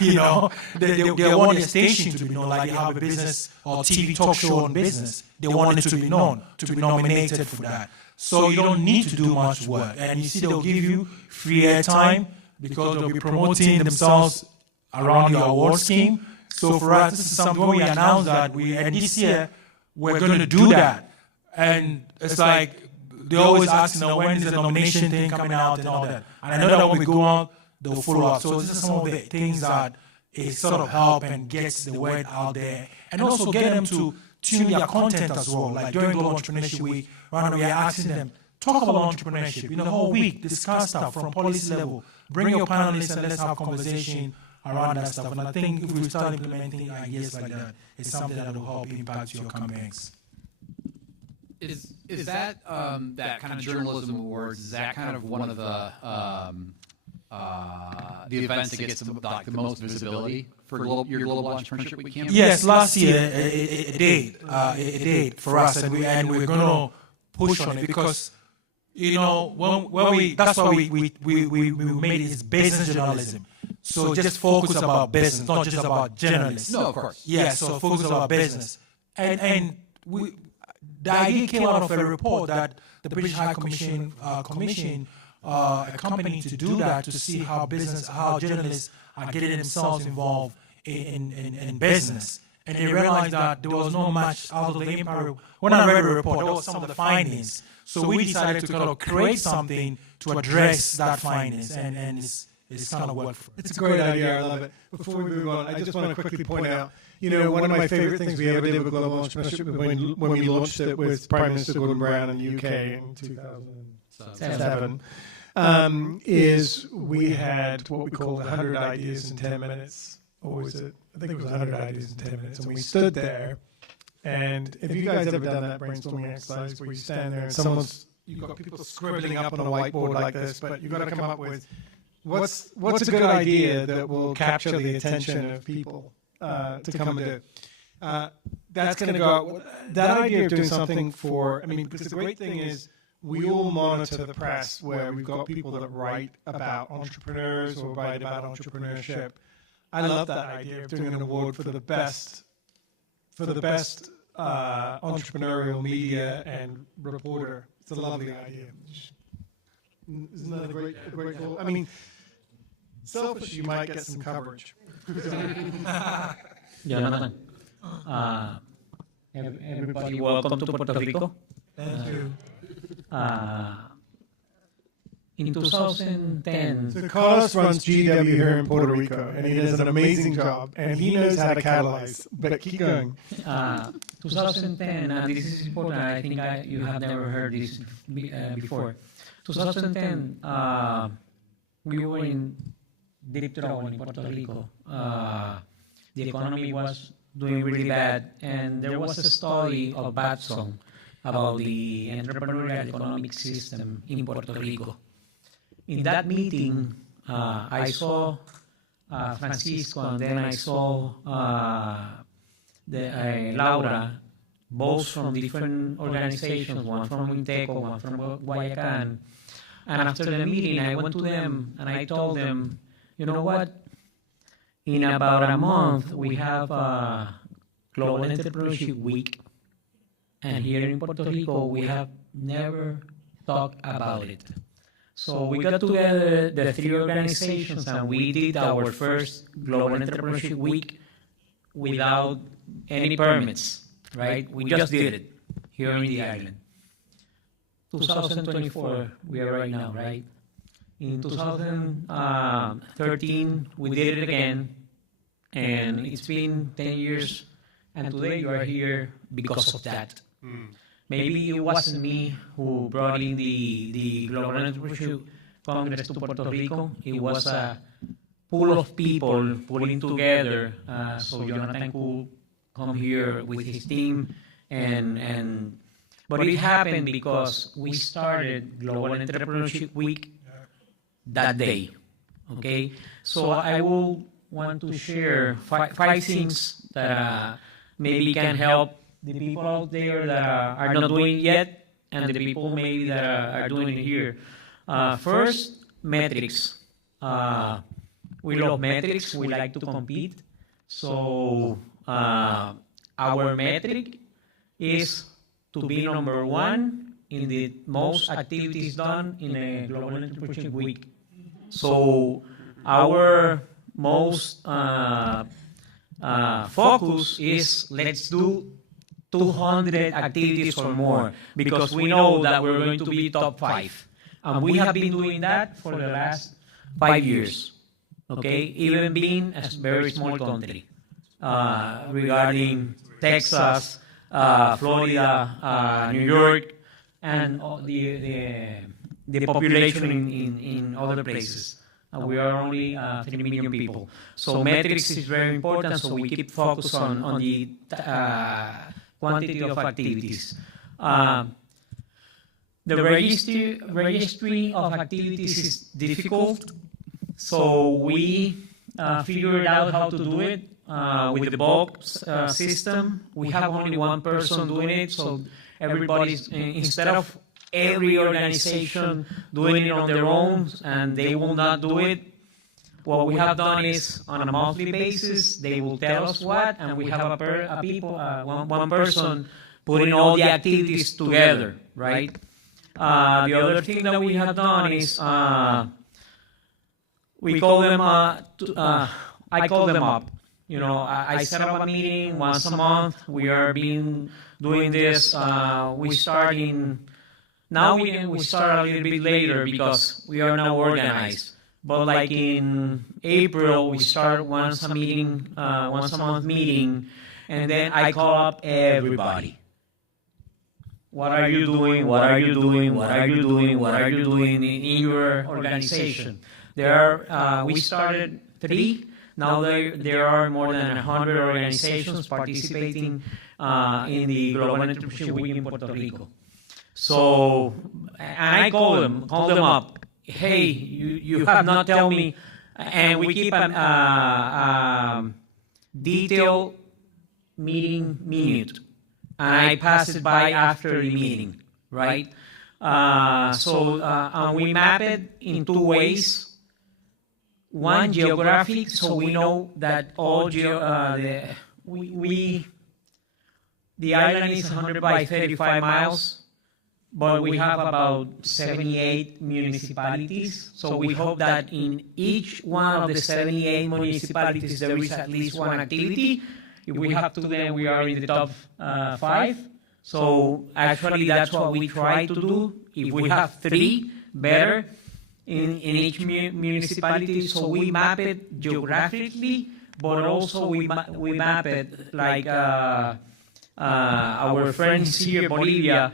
They want their station to be known, like they have a business or TV talk show on business. They want it to be known, to be nominated for that. So you don't need to do much work. And you see, they'll give you free airtime because they'll be promoting themselves around your award scheme. So for us, this is something we announced that and this year, we're going to do that. And it's like, they always ask, when is the nomination thing coming out and all that. And I know that when we go out, they'll follow up. So this is some of the things that it sort of help and gets the word out there. And also get them to tune their content as well. Like during Global Entrepreneurship Week, right now we are asking them, talk about entrepreneurship. The whole week, discuss stuff from policy level. Bring your panelists and let's have conversation around that stuff. And I think if we start implementing ideas like that, it's something that will help impact your campaigns. Is that that kind of journalism awards? Is that kind of one of the events that gets the most visibility for your Global Entrepreneurship Week campaign? Yes, last year it did. It did for us, and we're going to push on it because when we that's why we made it as business journalism. So just focus about business, not just about journalists. No, of course. Yeah, so focus about business, and the idea came out of a report that the British High Commission commissioned a company to do that, to see how journalists are getting themselves involved in business. And they realized that there was not much out of the impact. When I read the report, there was some of the findings. So we decided to kind of create something to address that findings, and it's kind of worked. It's a great idea. I love it. Before we move on, I just want to quickly point out, one of my favorite things we ever did with Global Entrepreneurship when we launched it with Prime Minister Gordon Brown in the UK in 2007, is we had what we called 100 ideas in 10 minutes. Or was it? I think it was 100 ideas in 10 minutes. And we stood there, and if you guys ever done that brainstorming exercise where you stand there and you've got people scribbling up on a whiteboard like this, but you've got to come up with what's a good idea that will capture the attention of people to come and do. That's going to go out. That idea of doing something because the great thing is we all monitor the press where we've got people that write about entrepreneurs or write about entrepreneurship. I love that idea of doing an award for the best entrepreneurial media and reporter. It's a lovely idea. Isn't that a great goal? I mean, selfish, you might get some coverage. Jonathan, everybody, welcome to Puerto Rico. Thank you. In 2010, So Carlos runs GW here in Puerto Rico, and he does an amazing job, and he knows how to catalyze. But keep going. 2010, and this is important. I think you have never heard this before. 2010, we were in deep trouble in Puerto Rico. The economy was doing really bad, and there was a study of Batson about the entrepreneurial economic system in Puerto Rico. In that meeting, I saw Francisco, and then I saw Laura, both from different organizations, one from Inteco, one from Guayacan. And after the meeting, I went to them and I told them, you know what? In about a month, we have a Global Entrepreneurship Week. And here in Puerto Rico, we have never talked about it. So we got together, the three organizations, and we did our first Global Entrepreneurship Week without any permits, right? We just did it here in the island. 2024, we are right now, right? In 2013, we did it again, and it's been 10 years, and today you are here because of that. Maybe it wasn't me who brought in the Global Entrepreneurship Congress to Puerto Rico. It was a pool of people pulling together so Jonathan could come here with his team. But it happened because we started Global Entrepreneurship Week that day. Okay? So I will want to share five things that maybe can help the people out there that are not doing it yet, and the people maybe that are doing it here. First, metrics. We love metrics. We like to compete. So our metric is to be number one in the most activities done in a Global Entrepreneurship Week. So our most focus is let's do 200 activities or more, because we know that we're going to be top 5. And we have been doing that for the last 5 years, okay? Even being a very small country, regarding Texas, Florida, New York, and the population in other places. We are only 3 million people. So metrics is very important, so we keep focus on the quantity of activities. The registry of activities is difficult, so we figured out how to do it with the bulk system. We have only one person doing it, so everybody's, instead of every organization doing it on their own and they will not do it, what we have done is on a monthly basis, they will tell us what, and we have one person putting all the activities together, right? The other thing that we have done is we call them, I call them up. You know, I set up a meeting once a month. We are doing this. We start now we start a little bit later because we are now organized. But like in April, we start once a month meeting, and then I call up everybody. What are you doing? What are you doing? What are you doing? What are you doing in your organization? We started 3. Now there are more than 100 organizations participating in the Global Entrepreneurship Week in Puerto Rico. So, and I call them up. Hey, you have not told me, and we keep a detailed meeting minute, and I pass it by after the meeting, right? And we map it in two ways. One, geographic, so we know that all the island is 100 by 35 miles, but we have about 78 municipalities. So we hope that in each one of the 78 municipalities there is at least one activity. If we have two, then we are in the top 5. So actually that's what we try to do. If we have 3, better. In each municipality, so we map it geographically, but also we map it like our friends here, Bolivia,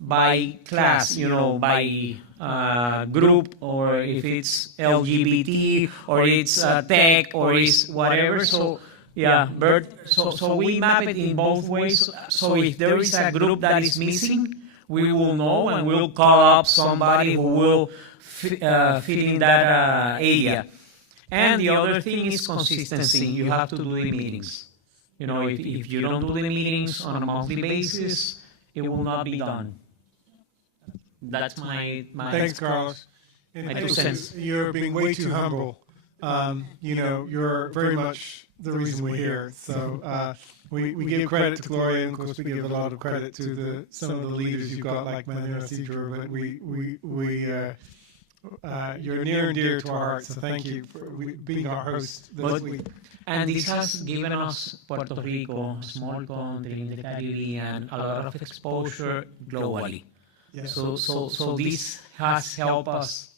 by class, by group, or if it's LGBT, or it's tech, or it's whatever. So yeah, so we map it in both ways. So if there is a group that is missing, we will know, and we'll call up somebody who will fit in that area. And the other thing is consistency. You have to do the meetings. If you don't do the meetings on a monthly basis, it will not be done. That's my Thanks, Carlos. my 2 cents. You're being way too humble. You're very much the reason we're here. So we give credit to Gloria, and of course we give a lot of credit to some of the leaders you've got, like Manuel Cedro, but you're near and dear to our hearts, so thank you for being our host this week. And this has given us, Puerto Rico, a small country in the Caribbean, a lot of exposure globally. Yeah. So this has helped us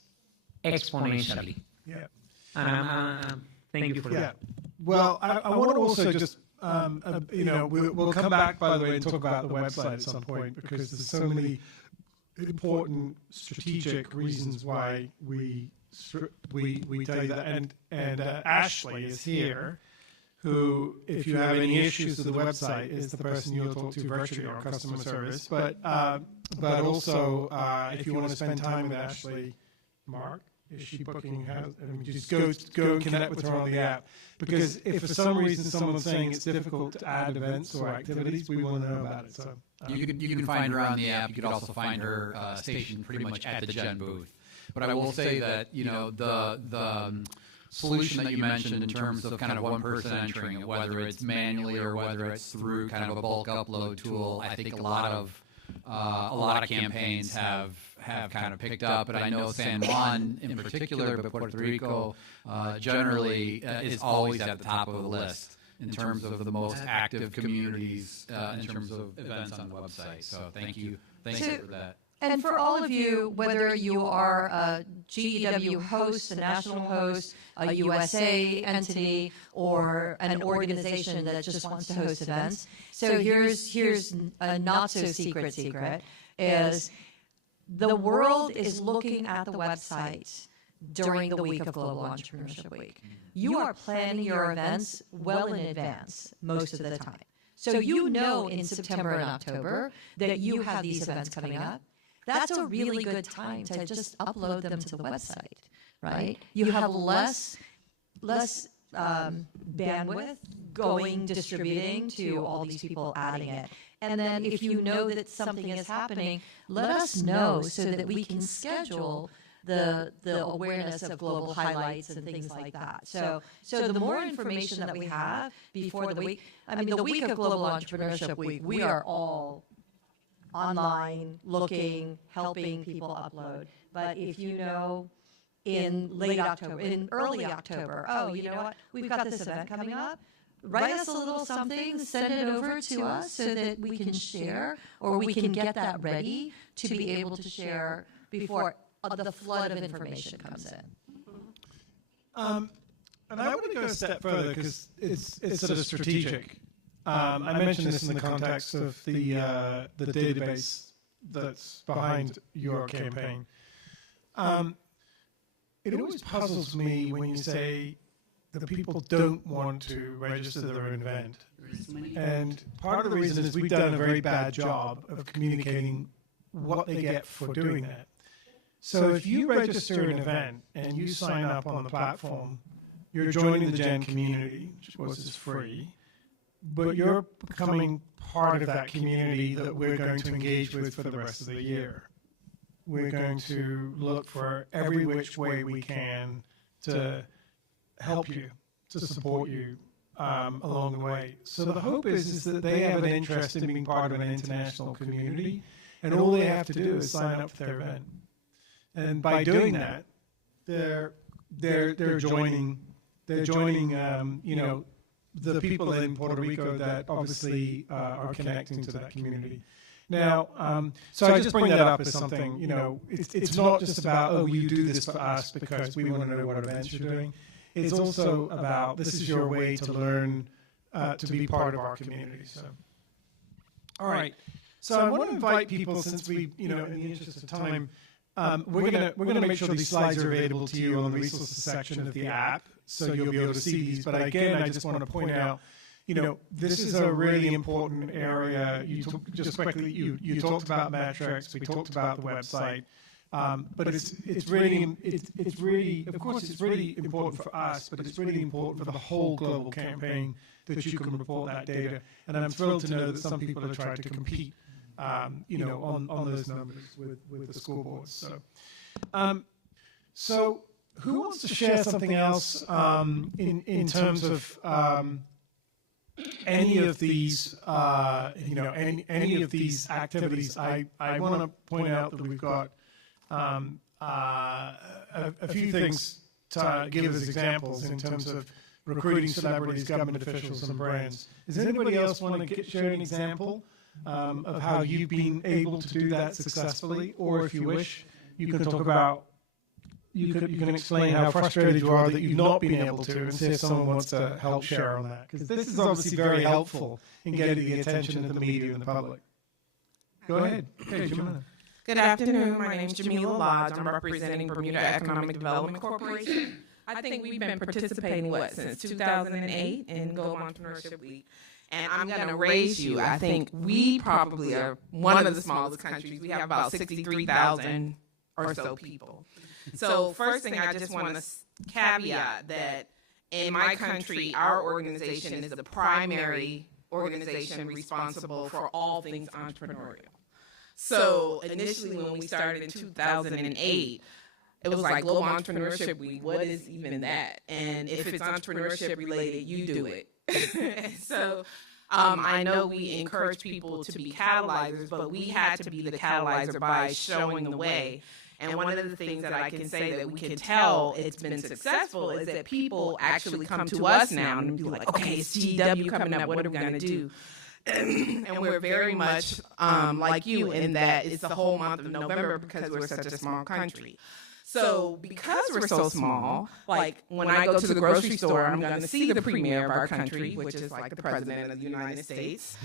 exponentially. Yeah. And thank you for that. Well, I want to also just, we'll come back, by the way, and talk about the website at some point, because there's so many important strategic reasons why we tell you that. And Ashley is here, who, if you have any issues with the website, is the person you'll talk to virtually on customer service. But also, if you want to spend time with Ashley, Mark, is she booking? Just go and connect with her on the app. Because if for some reason someone's saying it's difficult to add events or activities, we want to know about it. So you can find her on the app. You could also find her stationed pretty much at the Gen booth. But I will say that the solution that you mentioned in terms of kind of one person entering it, whether it's manually or whether it's through kind of a bulk upload tool, I think a lot of campaigns have kind of picked up. But I know San Juan in particular, but Puerto Rico generally is always at the top of the list in terms of the most active communities in terms of events on the website. So thank you for that. And for all of you, whether you are a GEW host, a national host, a USA entity, or an organization that just wants to host events, so here's a not-so-secret secret, is the world is looking at the website during the week of Global Entrepreneurship Week. You are planning your events well in advance most of the time. So in September and October that you have these events coming up. That's a really good time to just upload them to the website, right? You have less bandwidth distributing to all these people adding it. And then if you know that something is happening, let us know so that we can schedule the awareness of global highlights and things like that. So the more information that we have before the week, the week of Global Entrepreneurship Week, we are all online, looking, helping people upload. But if in late October, in early October, you know what, we've got this event coming up, write us a little something, send it over to us so that we can share, or we can get that ready to be able to share before the flood of information comes in. And I want to go a step further, because it's sort of strategic. I mentioned this in the context of the database that's behind your campaign. It always puzzles me when you say that people don't want to register their own event. And part of the reason is we've done a very bad job of communicating what they get for doing that. So if you register an event and you sign up on the platform, you're joining the Gen community, which of course is free, but you're becoming part of that community that we're going to engage with for the rest of the year. we're going to look for every which way we can to help you, to support you along the way. So the hope is that they have an interest in being part of an international community, and all they have to do is sign up for their event. And by doing that, they're joining you know, the people in Puerto Rico that obviously are connecting to that community. Now, so I just bring that up as something, you know, it's not just about, oh, you do this for us because we want to know what events you're doing. It's also about, this is your way to learn to be part of our community. So, all right. So I want to invite people, since we, you know, in the interest of time, we're gonna make sure these slides are available to you on the resources section of the app, so you'll be able to see these. But again, I just want to point out, you know, this is a really important area. Just quickly, you talked about metrics. We talked about the website, but it's really, of course, it's really important for us, but it's really important for the whole global campaign that you can report that data. And I'm thrilled to know that some people are trying to compete, you know, on those numbers with the school boards. So, so who wants to share something else in terms of any of these, you know, any of these activities? I want to point out that we've got a few things to give as examples in terms of recruiting celebrities, government officials, and brands. Does anybody else want to share an example of how you've been able to do that successfully? Or if you wish, you can talk about, you can explain how frustrated you are that you've not been able to, and see if someone wants to help share on that. Because this is obviously very helpful in getting the attention of the media and the public. Go ahead. Okay, Jamila. Good afternoon. My name is Jamila Lodge. I'm representing Bermuda Economic Development Corporation. I think we've been participating, since 2008 in Global Entrepreneurship Week. And I'm going to raise you. I think we probably are one of the smallest countries. We have about 63,000 or so people. So first thing, I just want to caveat that in my country, our organization is the primary organization responsible for all things entrepreneurial. So initially when we started in 2008, it was like Global Entrepreneurship Week. What is even that? And if it's entrepreneurship related, you do it. So I know we encourage people to be catalyzers, but we had to be the catalyzer by showing the way. And one of the things that I can say that we can tell it's been successful is that people actually come to us now and be like, okay, it's GW coming up, what are we going to do? And we're very much like you in that it's the whole month of November because we're such a small country. So because we're so small, like when I go to the grocery store, I'm going to see the premier of our country, which is like the president of the United States,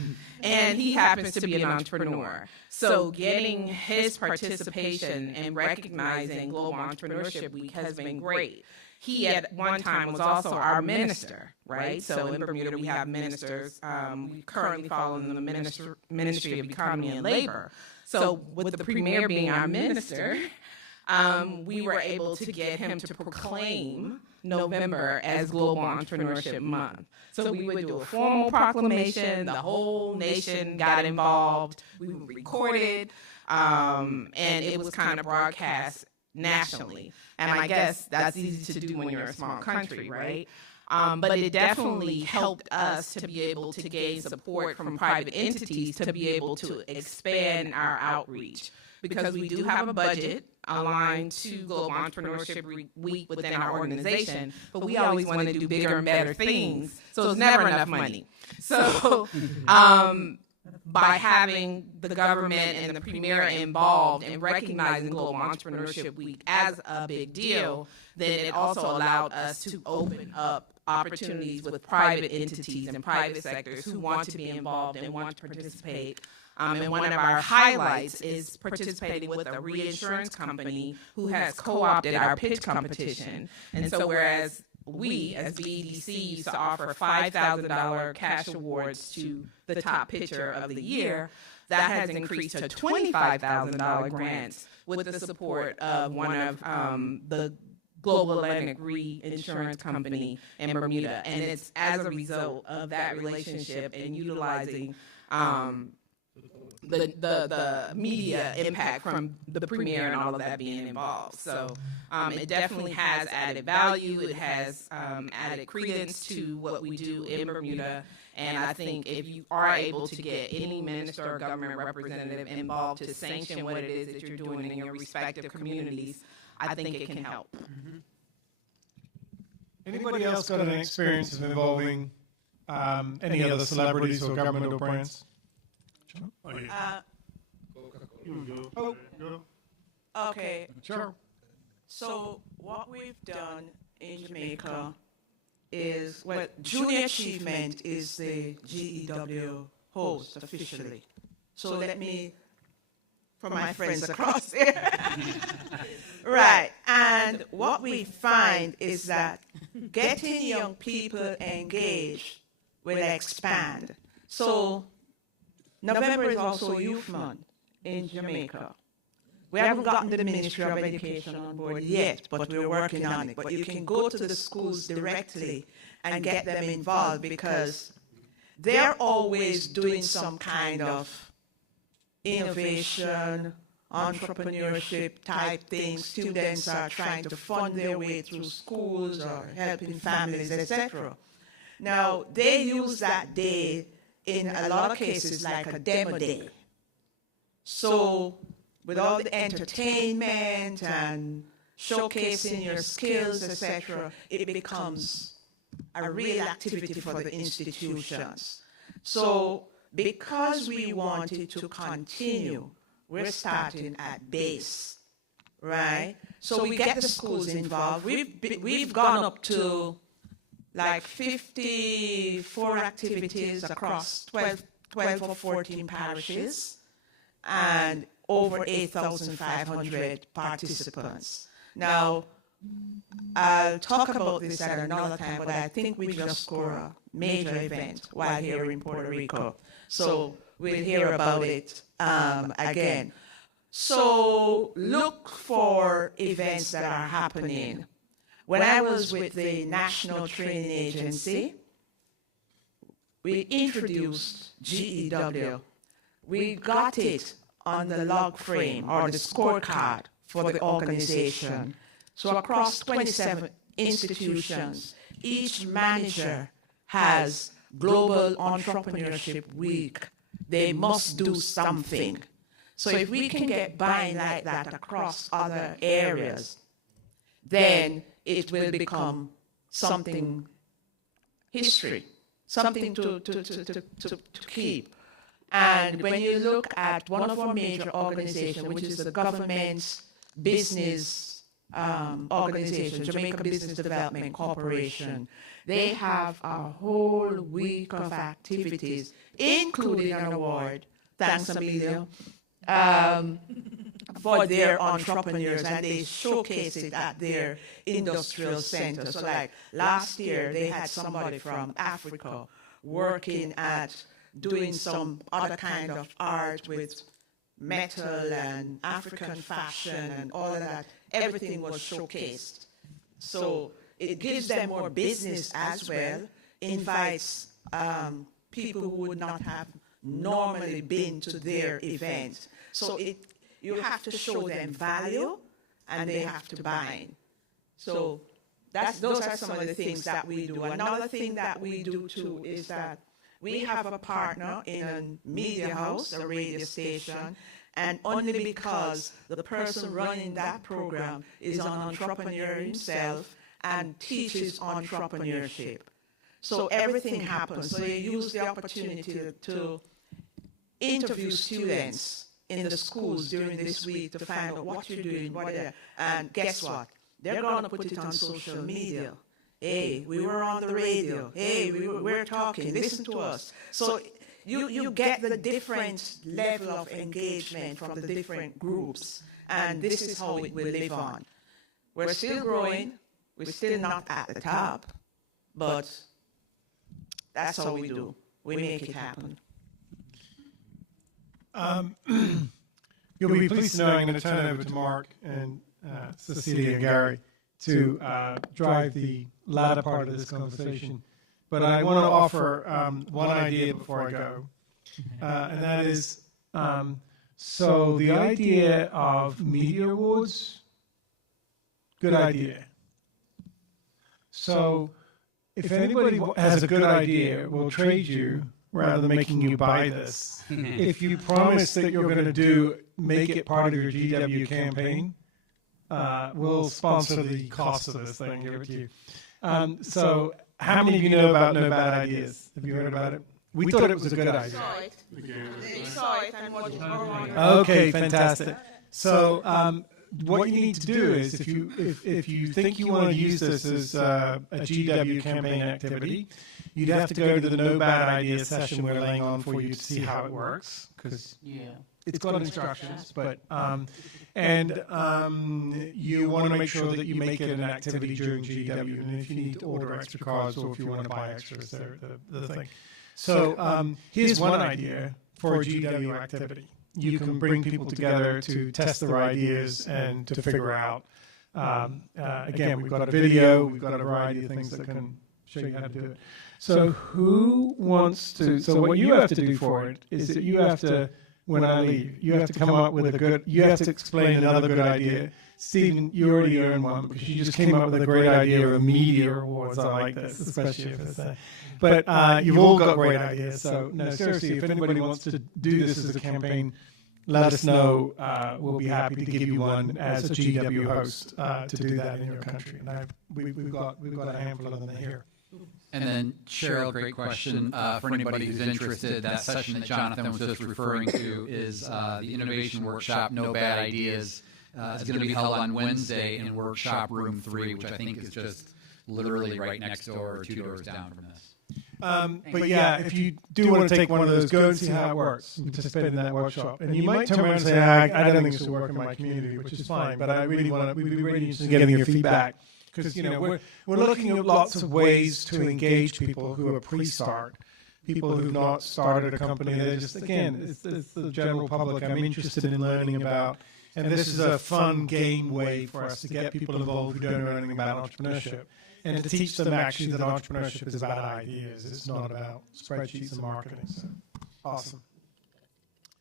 and he happens to be an entrepreneur. So getting his participation and recognizing Global Entrepreneurship Week has been great. He at one time was also our minister, right? So in Bermuda we have ministers. We currently follow in the Ministry of Economy and Labor. So with the premier being our minister, we were able to get him to proclaim November as Global Entrepreneurship Month. So we would do a formal proclamation, the whole nation got involved, we recorded, and it was kind of broadcast nationally. And I guess that's easy to do when you're a small country, right? But it definitely helped us to be able to gain support from private entities to be able to expand our outreach. Because we do have a budget aligned to Global Entrepreneurship Week within our organization, but we always want to do bigger and better things, so it's never enough money. So by having the government and the premier involved and recognizing Global Entrepreneurship Week as a big deal, then it also allowed us to open up opportunities with private entities and private sectors who want to be involved and want to participate. And one of our highlights is participating with a reinsurance company who has co-opted our pitch competition. And so whereas we, as BEDC, used to offer $5,000 cash awards to the top pitcher of the year, that has increased to $25,000 grants with the support of one of the Global Atlantic Reinsurance Company in Bermuda. And it's as a result of that relationship and utilizing the media impact from the premiere and all of that being involved. So it definitely has added value. It has added credence to what we do in Bermuda. And I think if you are able to get any minister or government representative involved to sanction what it is that you're doing in your respective communities, I think it can help. Anybody else got any experience of involving any other celebrities or government or brands? Okay. Sure. So what we've done in Jamaica is, well, Junior Achievement is the GEW host officially. So let me, for my friends across here. Right. And what we find is that getting young people engaged will expand. So November is also Youth Month in Jamaica. We haven't gotten the Ministry of Education on board yet, but we're working on it. But you can go to the schools directly and get them involved because they're always doing some kind of innovation, entrepreneurship type things. Students are trying to fund their way through schools or helping families, etc. Now, they use that day in a lot of cases like a demo day. So with all the entertainment and showcasing your skills, etc., it becomes a real activity for the institutions. So because we wanted to continue, we're starting at base, right? So we get the schools involved. We've gone up to like 54 activities across 12 or 14 parishes and over 8,500 participants. Now, I'll talk about this at another time, but I think we just scored a major event while here in Puerto Rico. So we'll hear about it again. So look for events that are happening. When I was with the National Training Agency, we introduced GEW. We got it on the log frame or the scorecard for the organization. So across 27 institutions, each manager has Global Entrepreneurship Week. They must do something. So if we can get buy-in like that across other areas, then it will become something history, something to keep. And when you look at one of our major organizations, which is the government business organization, Jamaica Business Development Corporation, they have a whole week of activities, including an award, thanks Amelia, for their entrepreneurs, and they showcase it at their industrial center. So like last year, they had somebody from Africa working at doing some other kind of art with metal and African fashion and all of that. Everything was showcased. So it gives them more business as well, invites people who would not have normally been to their event. So you have to show them value, and they have to buy in. So those are some of the things that we do. Another thing that we do too is that we have a partner in a media house, a radio station, and only because the person running that program is an entrepreneur himself and teaches entrepreneurship. So everything happens. So you use the opportunity to interview students in the schools during this week to find out what you're doing, and guess what? They're going to put it on social media. Hey, we were on the radio. Hey, we're talking. Listen to us. So you get the different level of engagement from the different groups, and this is how it will live on. We're still growing. We're still not at the top, but that's how we do. We make it happen. You'll be pleased to know I'm going to turn it over to Mark and Cecilia and Gary to drive the latter part of this conversation. But I want to offer one idea before I go. and that is, so the idea of media awards, good idea. So if anybody has a good idea, we'll trade you rather than making you buy this. If you promise that you're going to make it part of your GW campaign, we'll sponsor the cost of this thing, give it to you. So how many of you know about No Bad Ideas? Have you heard about it? We thought it was a good idea. They saw it and what is going on. Okay, fantastic. So what you need to do is, if you think you want to use this as a GW campaign activity, you'd have to go to the No Bad Idea session we're laying on for you to see how it works, because it's got instructions. But you want to make sure that you make it an activity during GW, and if you need to order extra cards or if you want to buy extras, they're the thing. So here's one idea for a GW activity. You can bring people together to test their ideas and to figure out. Again, we've got a video, we've got a variety of things that can show you how to do it. So who wants to, so what you have to do for it is that you have to, when I leave, you have to come up with you have to explain another good idea. Stephen, you already earned one because you just came up with a great idea of a media awards. I like this, especially if it's but you've all got great ideas. So no, seriously, if anybody wants to do this as a campaign, let us know. We'll be happy to give you one as a GW host to do that in your country. And we've got a handful of them here. And then Cheryl, great question for anybody who's interested. That session that Jonathan was just referring to is the Innovation Workshop, No Bad Ideas. It's going to be held on Wednesday in Workshop Room 3, which I think is just literally right next door or 2 doors down from this. But yeah, if you do want to take one of those, go and see how it works. Participate in that workshop. And you might turn around and say, I don't think this will work in my community, which is fine. But I really want to, we'd be really interested in getting your feedback. Because, we're looking at lots of ways to engage people who are pre-start, people who've not started a company. They're just, again, it's the general public I'm interested in learning about. And this is a fun game way for us to get people involved who don't know anything about entrepreneurship. And to teach them actually that entrepreneurship is about ideas. It's not about spreadsheets and marketing. So, awesome.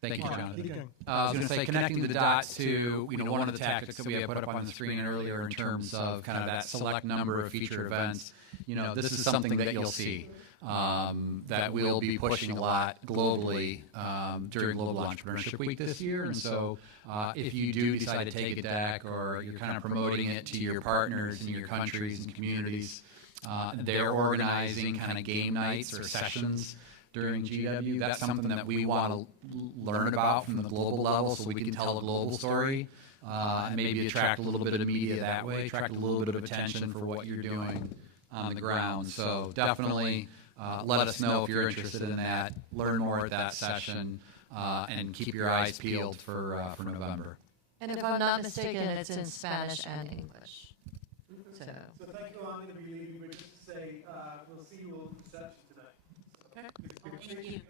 Thank you, Jonathan. I was going to say, connecting the dots to one of the tactics that we had put up on the screen earlier in terms of kind of that select number of feature events. This is something that you'll see that we'll be pushing a lot globally during Global Entrepreneurship Week this year. And so if you do decide to take a deck or you're kind of promoting it to your partners in your countries and communities, they're organizing kind of game nights or sessions during GW. That's something that we want to learn about from the global level so we can tell a global story and maybe attract a little bit of media that way, attract a little bit of attention for what you're doing on the ground. So definitely let us know if you're interested in that. Learn more at that session and keep your eyes peeled for November. And if I'm not mistaken, it's in Spanish and English. So thank you all. I'm going to be leaving, but just to say, we'll see you all in the session today. thank you.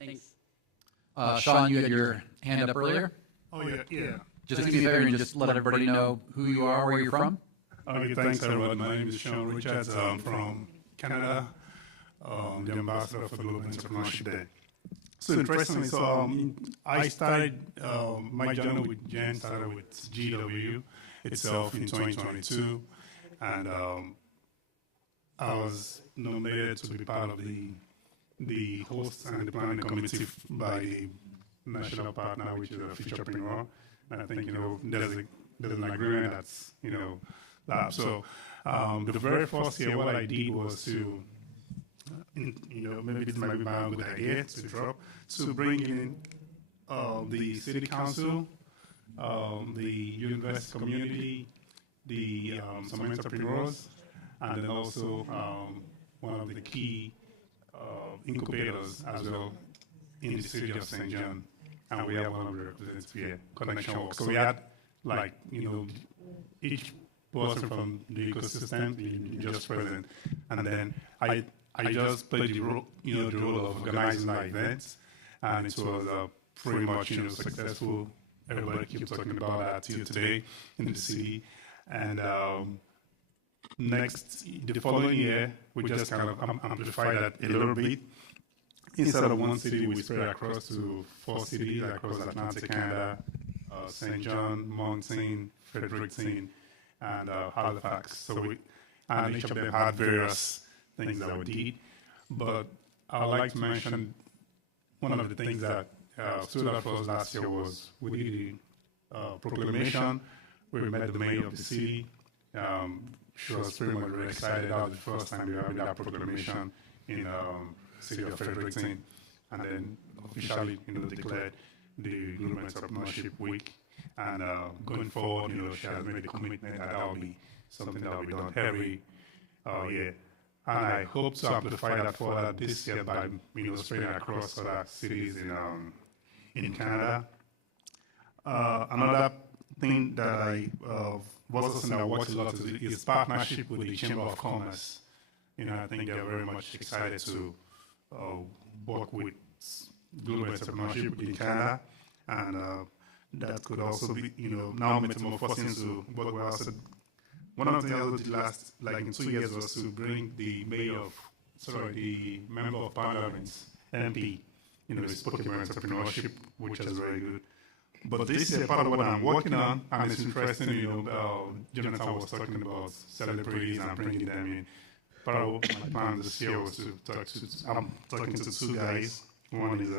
Thanks. Sean, you had your hand up earlier. Oh, yeah. Just do me a favor and just let everybody know who you are, where you're from. Okay, thanks, everyone. My name is Sean Richards. I'm from Canada, the ambassador for Global Entrepreneurship Day. So interestingly, I started my journey with Jen, started with GW itself in 2022, and I was nominated to be part of the host and the planning committee by the national partner, which is a Futurepreneur. And I think, there's an agreement that's, that. So the very first year, what I did was to, maybe this might be my good idea to bring in the city council, the university community, some entrepreneurs, and then also one of the key incubators as well in the city of St. John. And we have one of the representatives here, Connection Work. So we had, each person from the ecosystem just present. And then I just played the role, the role of organizing our events. And it was pretty much, successful. Everybody keeps talking about that till today in the city. And the following year, we just kind of amplify that a little bit. Instead of one city, we spread across to 4 cities across Atlantic Canada, St. John, Moncton, Fredericton, and Halifax. And each of them had various things that we did. But I would like to mention one of the things that stood out for us last year was we did the proclamation. We met the mayor of the city. She was pretty much very excited. That was the first time we had that proclamation in city of Fredericton, and then officially, declared the Global Entrepreneurship Week. And going forward, she has made the commitment that will be something that will be done every year. And I hope to amplify that further this year by, spreading across other cities in Canada. Another thing that I was also something I watch a lot is partnership with the Chamber of Commerce. I think they're very much excited to work with global entrepreneurship in Canada, and that could also be, now metamorphosing into what we also. One of the things I did last, in 2 years, was to bring the the member of parliament, MP, spoke about entrepreneurship, which is very good. But this is a part of what I'm working on, and it's interesting, Jonathan was talking about celebrities and bringing them in. Part of my plan this year was to I'm talking to 2 guys. One is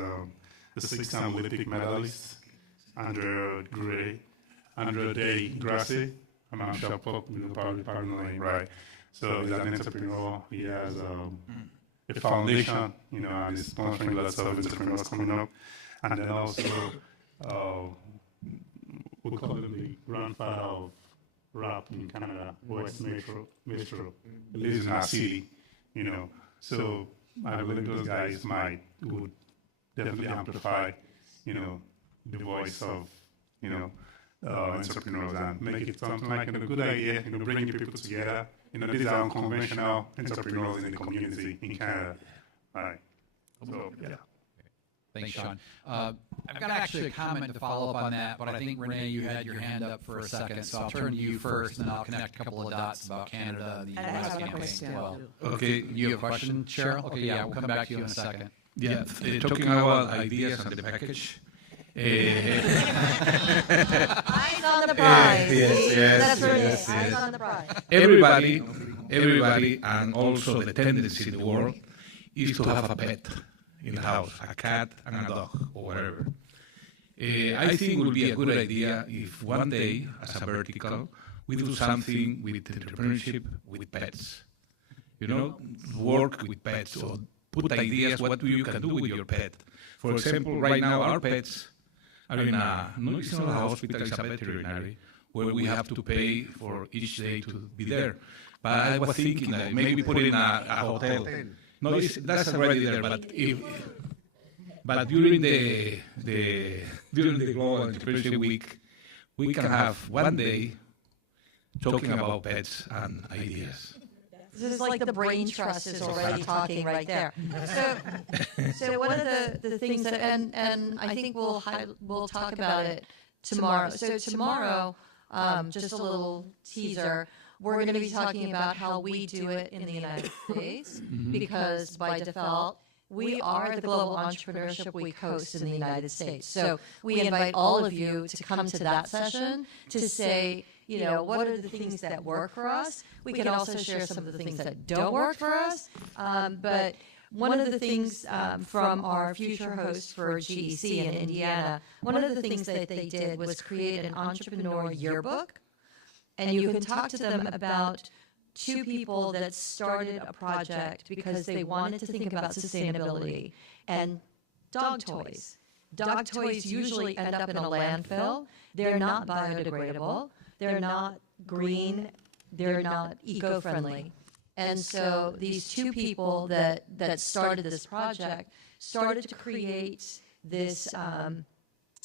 the 6-time Olympic medalist, Andrea Day Grassi. I'm sure probably know him, right? So he's an entrepreneur. He has a foundation, and he's sponsoring lots of entrepreneurs coming up. And then also, we call him the grandfather of rap in Canada, West Metro. He lives in our city, So I believe those guys would definitely amplify, the voice of, entrepreneurs and make it something like a good idea, bringing people together. These are unconventional entrepreneurs in the community in Canada. Right. So, yeah. Thanks, Sean. I've got actually a comment to follow up on that, but I think, Renee, you had your hand up for a second, so I'll turn to you first, and then I'll connect a couple of dots about Canada and the U.S. campaign as well. Okay. You have a question, Cheryl? Okay, yeah, we'll come back to you in a second. Yeah, talking about ideas and the package. Eyes on the prize. Yes. Eyes on the prize. Everybody, and also the tendency in the world is to have a pet in the house, a cat and a dog, or whatever. I think it would be a good idea if one day, as a vertical, we do something with entrepreneurship with pets. Work with pets, or put ideas what you can do with your pet. For example, right now our pets are in it's not a hospital, it's a veterinary, where we have to pay for each day to be there. But I was thinking that maybe put it in a hotel. No, that's already there. But during the Global Entrepreneurship Week, we can have one day talking about pets and ideas. This is like the brain trust is already talking right there. So one of the things that, and I think we'll talk about it tomorrow. So tomorrow, just a little teaser, we're going to be talking about how we do it in the United States, because by default, we are the Global Entrepreneurship Week host in the United States. So we invite all of you to come to that session to say, what are the things that work for us? We can also share some of the things that don't work for us. But one of the things from our future hosts for GEC in Indiana, one of the things that they did was create an entrepreneur yearbook. And you can talk to them about 2 people that started a project because they wanted to think about sustainability and dog toys. Dog toys usually end up in a landfill. They're not biodegradable. They're not green. They're not eco-friendly. And so these 2 people that started this project started to create this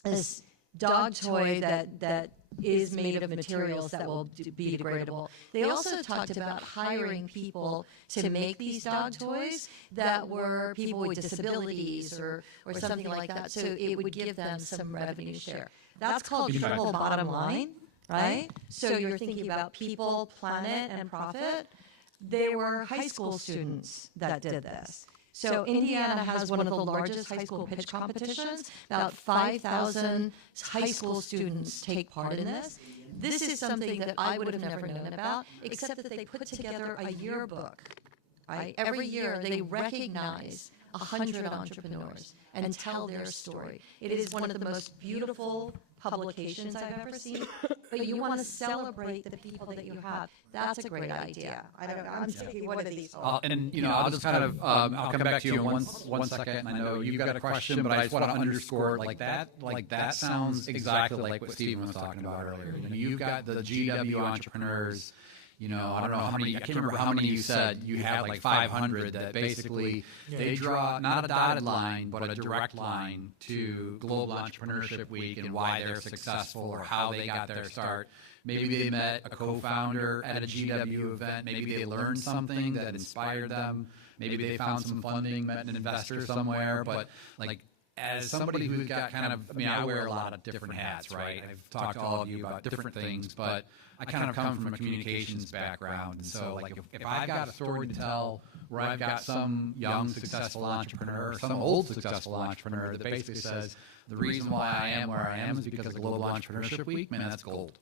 this dog toy that is made of materials that will be degradable. They also talked about hiring people to make these dog toys that were people with disabilities or something like that, so it would give them some revenue share. That's called triple bottom line. right? So you're thinking about people, planet, and profit. They were high school students that did this. So Indiana has one of the largest high school pitch competitions. About 5,000 high school students take part in this. This is something that I would have never known about, except that they put together a yearbook, right? Every year they recognize 100 entrepreneurs and tell their story. It is one of the most beautiful publications I've ever seen, but you want to celebrate the people that you have. That's a great idea. I'm taking one of these. And I'll just kind of I'll come back to you in one second. I know you've got a question, but I just want to underscore like that sounds exactly like what Stephen was talking about earlier. You've got the GW entrepreneurs. I don't know how many, I can't remember how many you said. You have like 500 that basically they draw not a dotted line, but a direct line to Global Entrepreneurship Week and why they're successful or how they got their start. Maybe they met a co-founder at a GW event. Maybe they learned something that inspired them. Maybe they found some funding, met an investor somewhere. But like, as somebody who's got kind of, I wear a lot of different hats, right? I've talked to all of you about different things, but I kind of come from a communications background. And so, like, if I've got a story to tell where I've got some young, successful entrepreneur, or some old, successful entrepreneur that basically says, the reason why I am where I am is because of Global Entrepreneurship Week, man, that's gold.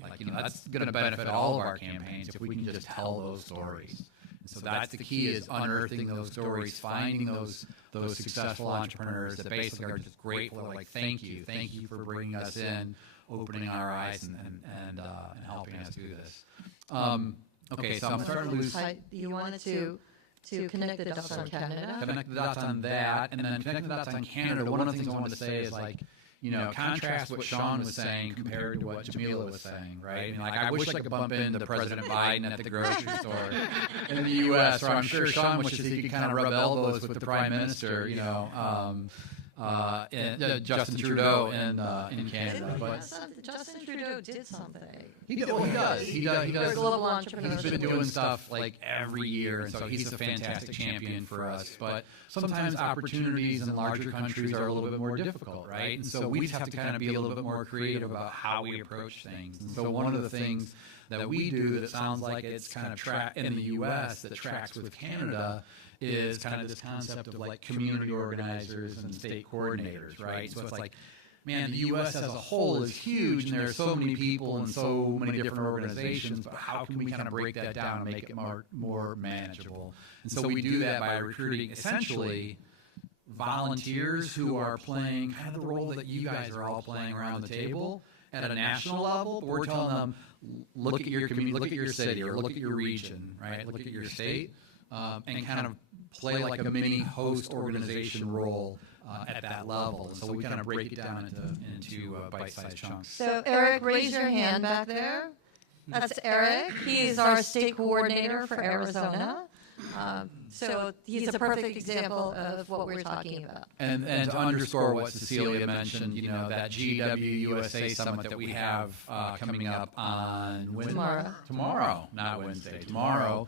Like, that's going to benefit all of our campaigns if we can just tell those stories. So that's the key, is unearthing those stories, finding those successful entrepreneurs that basically are just grateful, like, thank you for bringing us in, opening our eyes and helping us do this. Okay, so I'm starting to lose. You wanted to connect the dots on Canada? Connect the dots on that, and then connect the dots on Canada. One of the things I wanted to say is, like, contrast what Sean was saying compared to what Jamila was saying, right? I wish I could bump into President Biden at the grocery store in the U.S., or I'm sure Sean wishes he could kind of rub elbows with the Prime Minister, Justin Trudeau in Canada. But Justin Trudeau did something. He does. He does. Global entrepreneurs. He's been doing stuff like every year, and so he's a fantastic champion for us. But sometimes opportunities in larger countries are a little bit more difficult, right? And so we just have to kind of be a little bit more creative about how we approach things. And so one of the things that we do that it sounds like it's kind of in the U.S. that tracks with Canada is kind of this concept of like community organizers and state coordinators, right? So it's like, man, the U.S. as a whole is huge, and there are so many people and so many different organizations, but how can we kind of break that down and make it more manageable? And so we do that by recruiting essentially volunteers who are playing kind of the role that you guys are all playing around the table at a national level. But we're telling them, look at your community, look at your city, or look at your region, right? Look at your state, and kind of play like a mini host organization role at that level. So we kind of break it down into bite-sized chunks. So Eric, raise your hand back there. That's Eric. He's our state coordinator for Arizona. So he's a perfect example of what we're talking about. And to underscore what Cecilia mentioned, that GW USA Summit that we have coming up on Wednesday. Tomorrow, not Wednesday. Tomorrow.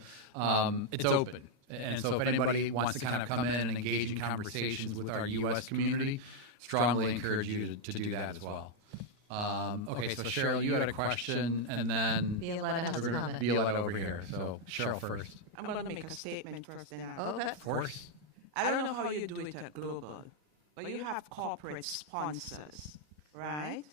It's open. And so if anybody wants to kind of come in and engage in conversations with our U.S. community, strongly encourage you to do that as well. Okay, so Cheryl, you had a question, and then Violetta over here. So Cheryl first. I'm going to make a statement first. Okay. Of course. I don't know how you do it at Global, but you have corporate sponsors, right?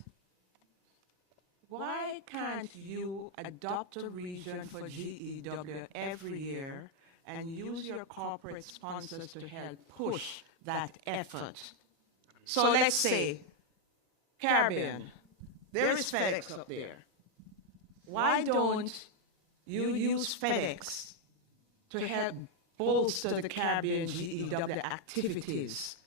Why can't you adopt a region for GEW every year and use your corporate sponsors to help push that effort? So let's say Caribbean, there is FedEx up there. Why don't you use FedEx to help bolster the Caribbean GEW activities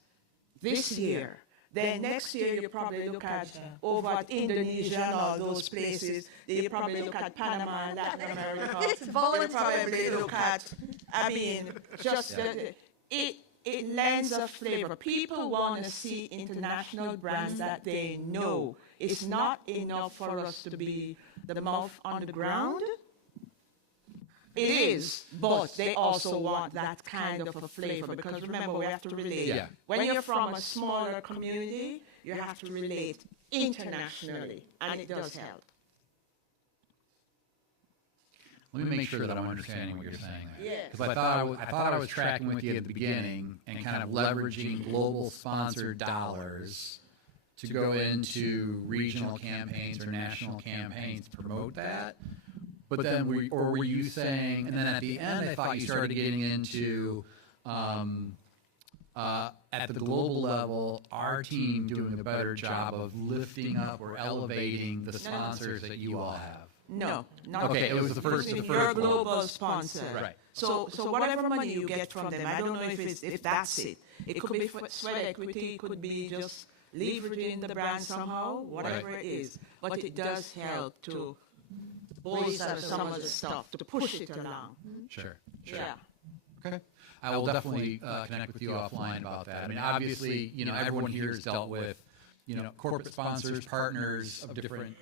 this year? Then next year you probably look at over at Indonesia and all those places. You probably look at Panama and Latin America. It's You voluntary. probably look at, it lends a flavor. People want to see international brands that they know. It's not enough for us to be the mouth on the ground. It is, but they also want that kind of a flavor, because remember, we have to relate. Yeah. When you're from a smaller community, you have to relate internationally, and it does help. Let me make sure that I'm understanding what you're saying. Yeah. Because I thought I was tracking with you at the beginning and kind of leveraging global sponsored dollars to go into regional campaigns or national campaigns to promote that. But then, were you saying? And then at the end, I thought you started getting into at the global level, our team doing a better job of lifting up or elevating the sponsors that you all have. No, not Okay, it was the first. You're one. global sponsor. Right. So whatever money you get from them, I don't know if that's it. It could be sweat equity, it could be just leveraging the brand somehow, whatever it is. But it does help to bolster some of the stuff, to push it along. Sure. Yeah. Okay. I will definitely connect with you offline about that. I mean, obviously, everyone here has dealt with, corporate sponsors, partners of different,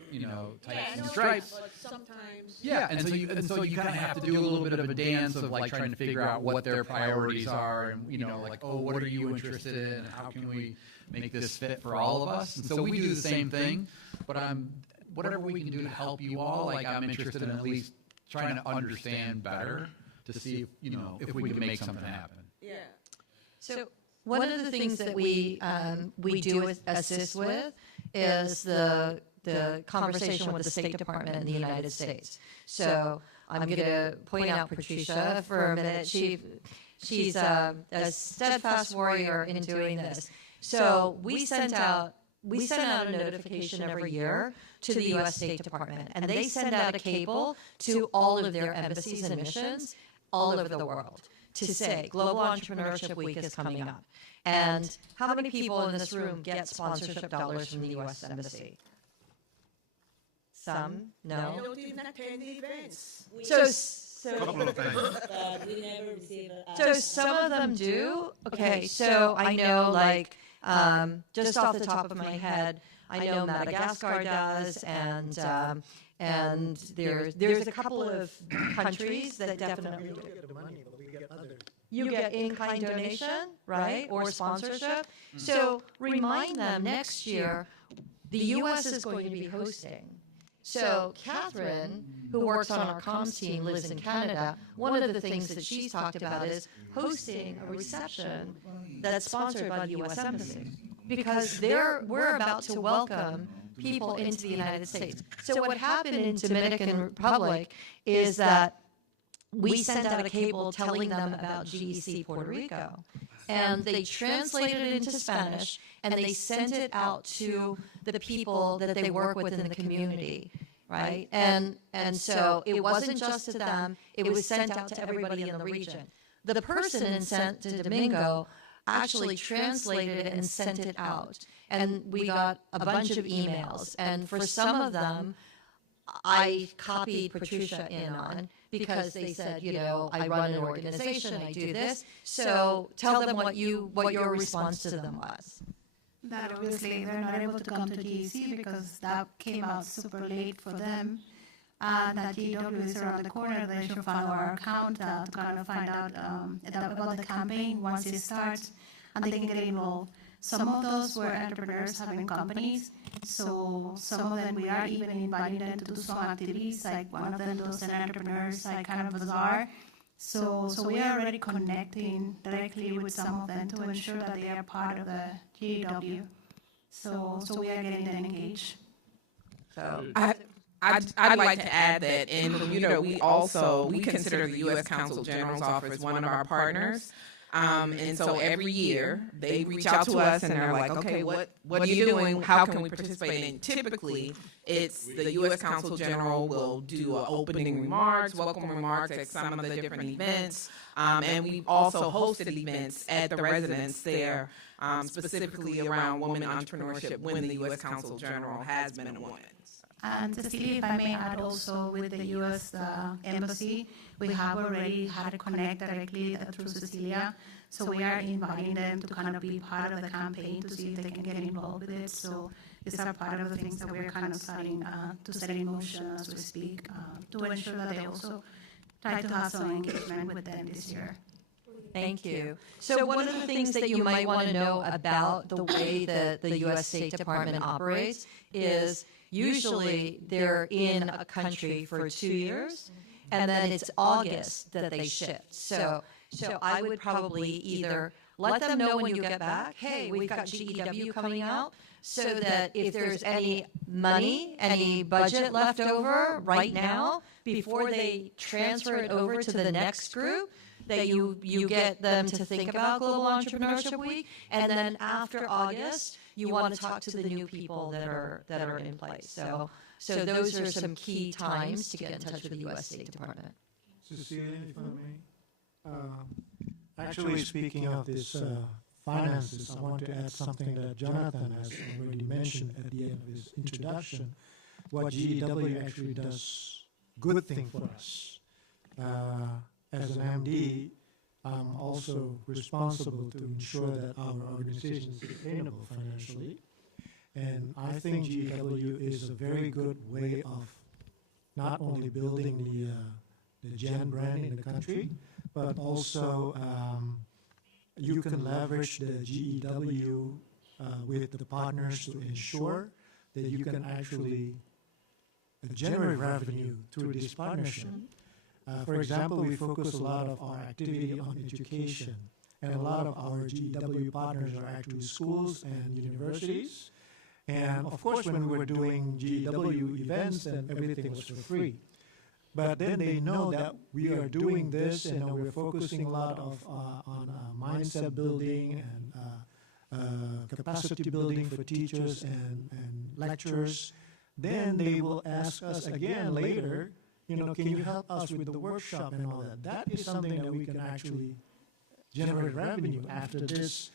types and stripes. But sometimes. Yeah, and so you kind of have to do a little bit of a dance of like trying to figure out what their priorities are, and like, oh, what are you interested in, and how can we make this fit for all of us? And so we do the same thing, but whatever we can do to help you all, like I'm interested in at least trying to understand better to see if we can make something happen. Yeah. So one of the things that we do assist with is the conversation with the State Department in the United States. So I'm going to point out Patricia for a minute. She's a steadfast warrior in doing this. So we sent out a notification every year to the U.S. State Department, and they send out a cable to all of their embassies and missions all over the world to say Global Entrepreneurship Week is coming up. And how many people in this room get sponsorship dollars from the U.S. Embassy? Some? No? We don't even attend the events. So some of them do. Okay, so I know, like, just off the top of my head, I know Madagascar does, and there's a couple of countries that definitely do. You get in-kind donation, right, or sponsorship. So remind them next year, the U.S. is going to be hosting. So Catherine, who works on our comms team, lives in Canada. One of the things that she's talked about is hosting a reception that's sponsored by the U.S. Embassy, because we're about to welcome people into the United States. So what happened in Dominican Republic is that we sent out a cable telling them about GEC Puerto Rico. And they translated it into Spanish, and they sent it out to the people that they work with in the community, right? And so it wasn't just to them, it was sent out to everybody in the region. The person in Santo Domingo actually translated it and sent it out. And we got a bunch of emails. And for some of them, I copied Patricia in on, because they said, I run an organization, I do this. So tell them what your response to them was. That obviously they're not able to come to GEC because that came out super late for them. That GW is around the corner. They should follow our account to kind of find out about the campaign once it starts, and they can get involved. Some of those were entrepreneurs having companies, so some of them we are even inviting them to do some activities, like one of them does an entrepreneurs like kind of bazaar. So we are already connecting directly with some of them to ensure that they are part of the GW. So we are getting them engaged. So I'd like to add that in Bermuda, we consider the U.S. Consul General's office one of our partners. And so every year they reach out to us and they're like, okay, what are you doing? How can we participate? And typically it's the U.S. Consul General will do opening remarks, welcome remarks at some of the different events. And we've also hosted events at the residence there, specifically around women entrepreneurship when the U.S. Consul General has been a woman. And Cecilia, if I may add also with the U.S. Embassy, we have already had to connect directly through Cecilia. So we are inviting them to kind of be part of the campaign to see if they can get involved with it. So these are part of the things that we're kind of starting to set in motion as we speak to ensure that they also try to have some engagement with them this year. Thank you. So one of the things that you might want to know about the way that the U.S. State Department operates is usually they're in a country for 2 years, and then it's August that they shift. So I would probably either let them know when you get back, hey, we've got GEW coming out, so that if there's any money, any budget left over right now, before they transfer it over to the next group, that you get them to think about Global Entrepreneurship Week, and then after August, you want to talk to the new people that are in place. So those are some key times to get in touch with the U.S. State Department. Cecilia, if I may. Actually, speaking of this finances, I want to add something that Jonathan has already mentioned at the end of his introduction. What GEW actually does good thing for us. As an MD, I'm also responsible to ensure that our organization is sustainable financially. And I think GEW is a very good way of not only building the GEN brand in the country, but also you can leverage the GEW with the partners to ensure that you can actually generate revenue through this partnership. For example, we focus a lot of our activity on education, and a lot of our GEW partners are actually schools and universities. And of course, when we were doing GEW events, then everything was for free. But then they know that we are doing this, and we're focusing a lot on mindset building and capacity building for teachers and lecturers. Then they will ask us again later, can you help us with the workshop and all that? That is something that we can actually generate revenue after this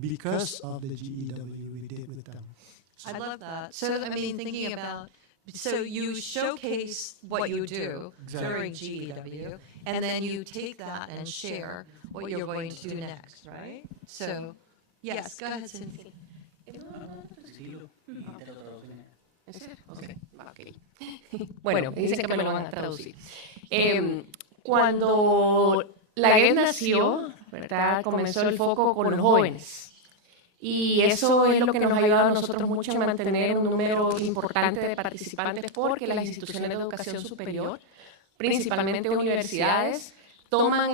because of the GEW we did with them. I love that. So, I mean, thinking about, so you showcase what you do during GEW, and then you take that and share what you're going to do next, right? So, yes, go ahead, Cynthia. Bueno, dicen que me lo van a traducir. Cuando la GED nació, ¿verdad? Comenzó el foco con los jóvenes. Y eso es lo que nos ha ayudado a nosotros mucho a mantener un número importante de participantes, porque las instituciones de educación superior, principalmente universidades, toman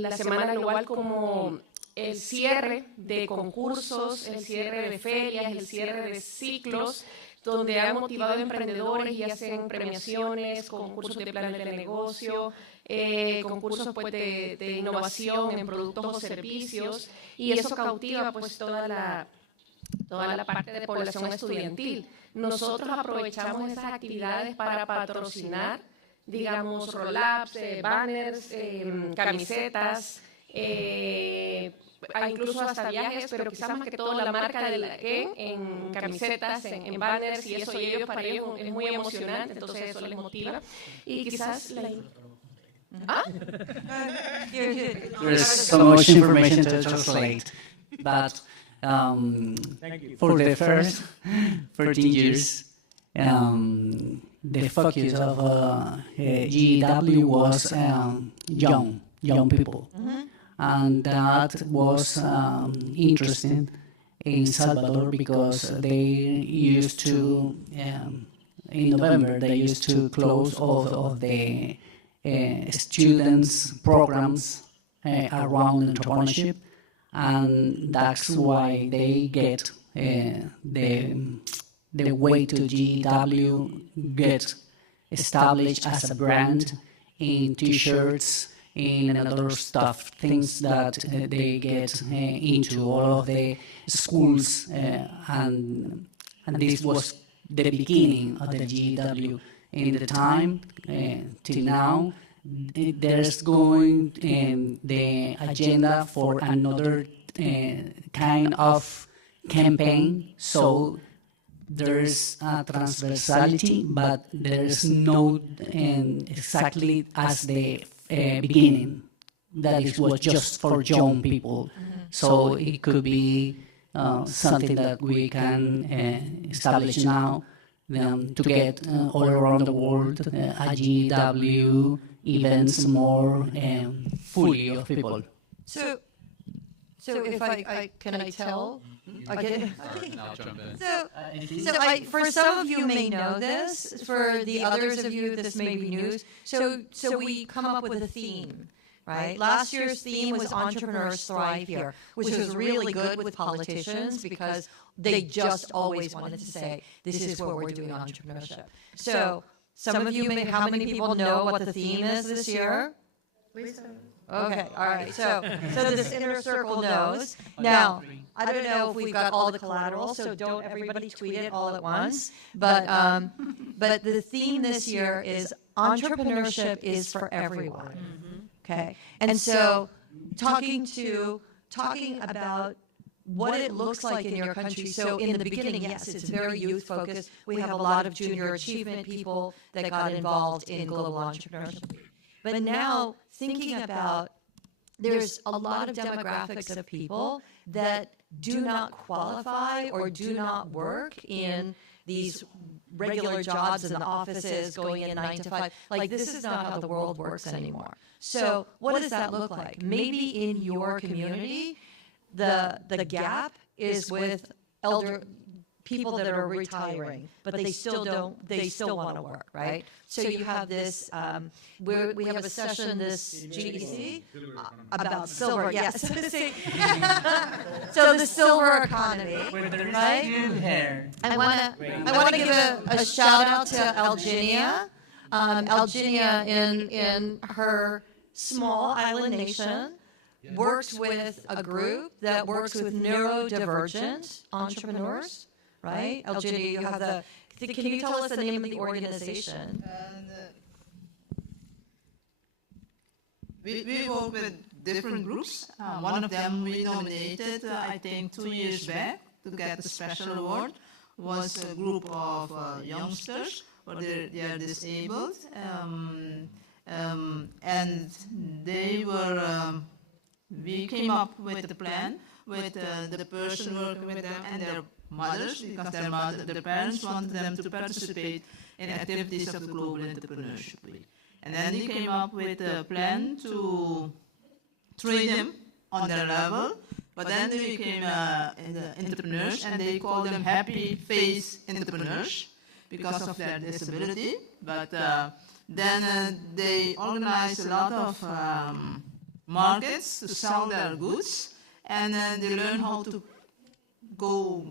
la Semana Global como el cierre de concursos, el cierre de ferias, el cierre de ciclos, donde han motivado emprendedores y hacen premiaciones, concursos de planes de negocio, concursos pues, de innovación en productos o servicios, y eso cautiva pues toda la parte de población estudiantil. Nosotros aprovechamos esas actividades para patrocinar, digamos, roll-ups, banners, camisetas, incluso hasta viajes, pero quizás más que todo la marca de la GEN en camisetas, en banners, y eso, y ellos, para ellos es muy emocionante, entonces eso les motiva. Y quizás la... There's so much information to translate, but for the first 13 years, the focus of GEW was young people. And that was interesting in Salvador because they used to, in November, they used to close all of the students' programs around entrepreneurship, and that's why they get the way to GEW get established as a brand in T-shirts, in other stuff, things that they get into all of the schools, and this was the beginning of the GEW. In the time till now, there's going the agenda for another kind of campaign. So there's a transversality, but there's no exactly as the beginning. That is was just for young people. So it could be something that we can establish now to get all around the world GEW events more fully of people. So So if can I tell? Okay. I'll jump in. For some of you may know this. For the others of you, this may be news. So we come up with a theme, right? Last year's theme was Entrepreneurs Thrive Here, which was really good with politicians because they just always wanted to say, this is what we're doing entrepreneurship. So some of you may, how many people know what the theme is this year? Okay, all right. So this inner circle knows. Now, I don't know if we've got all the collateral, so don't everybody tweet it all at once. But the theme this year is entrepreneurship is for everyone. Okay, and so talking about what it looks like in your country. So in the beginning, yes, it's very youth focused. We have a lot of junior achievement people that got involved in global entrepreneurship. But now, thinking about, there's a lot of demographics of people that do not qualify or do not work in these regular jobs in the offices, going in 9 to 5. Like, this is not how the world works anymore. So what does that look like? Maybe in your community, the gap is with elder people that are retiring, but they still want to work, right? So you have this, we have a session this GEC about silver, yes. So the silver economy, right? I want to give a shout out to Alginia. Alginia in her small island nation works with a group that works with neurodivergent entrepreneurs. Right? Alginia, you have can you tell us the name of the organization? We work with different groups. One of them we nominated, I think, 2 years back to get the special award, was a group of youngsters, or they are disabled, and they were, we came up with the plan with the person working with them and their mothers, because their parents wanted them to participate in activities of the Global Entrepreneurship Week. And then they came up with a plan to train them on their level, but then they became entrepreneurs, and they call them happy face entrepreneurs because of their disability. But then they organized a lot of markets to sell their goods, and they learn how to go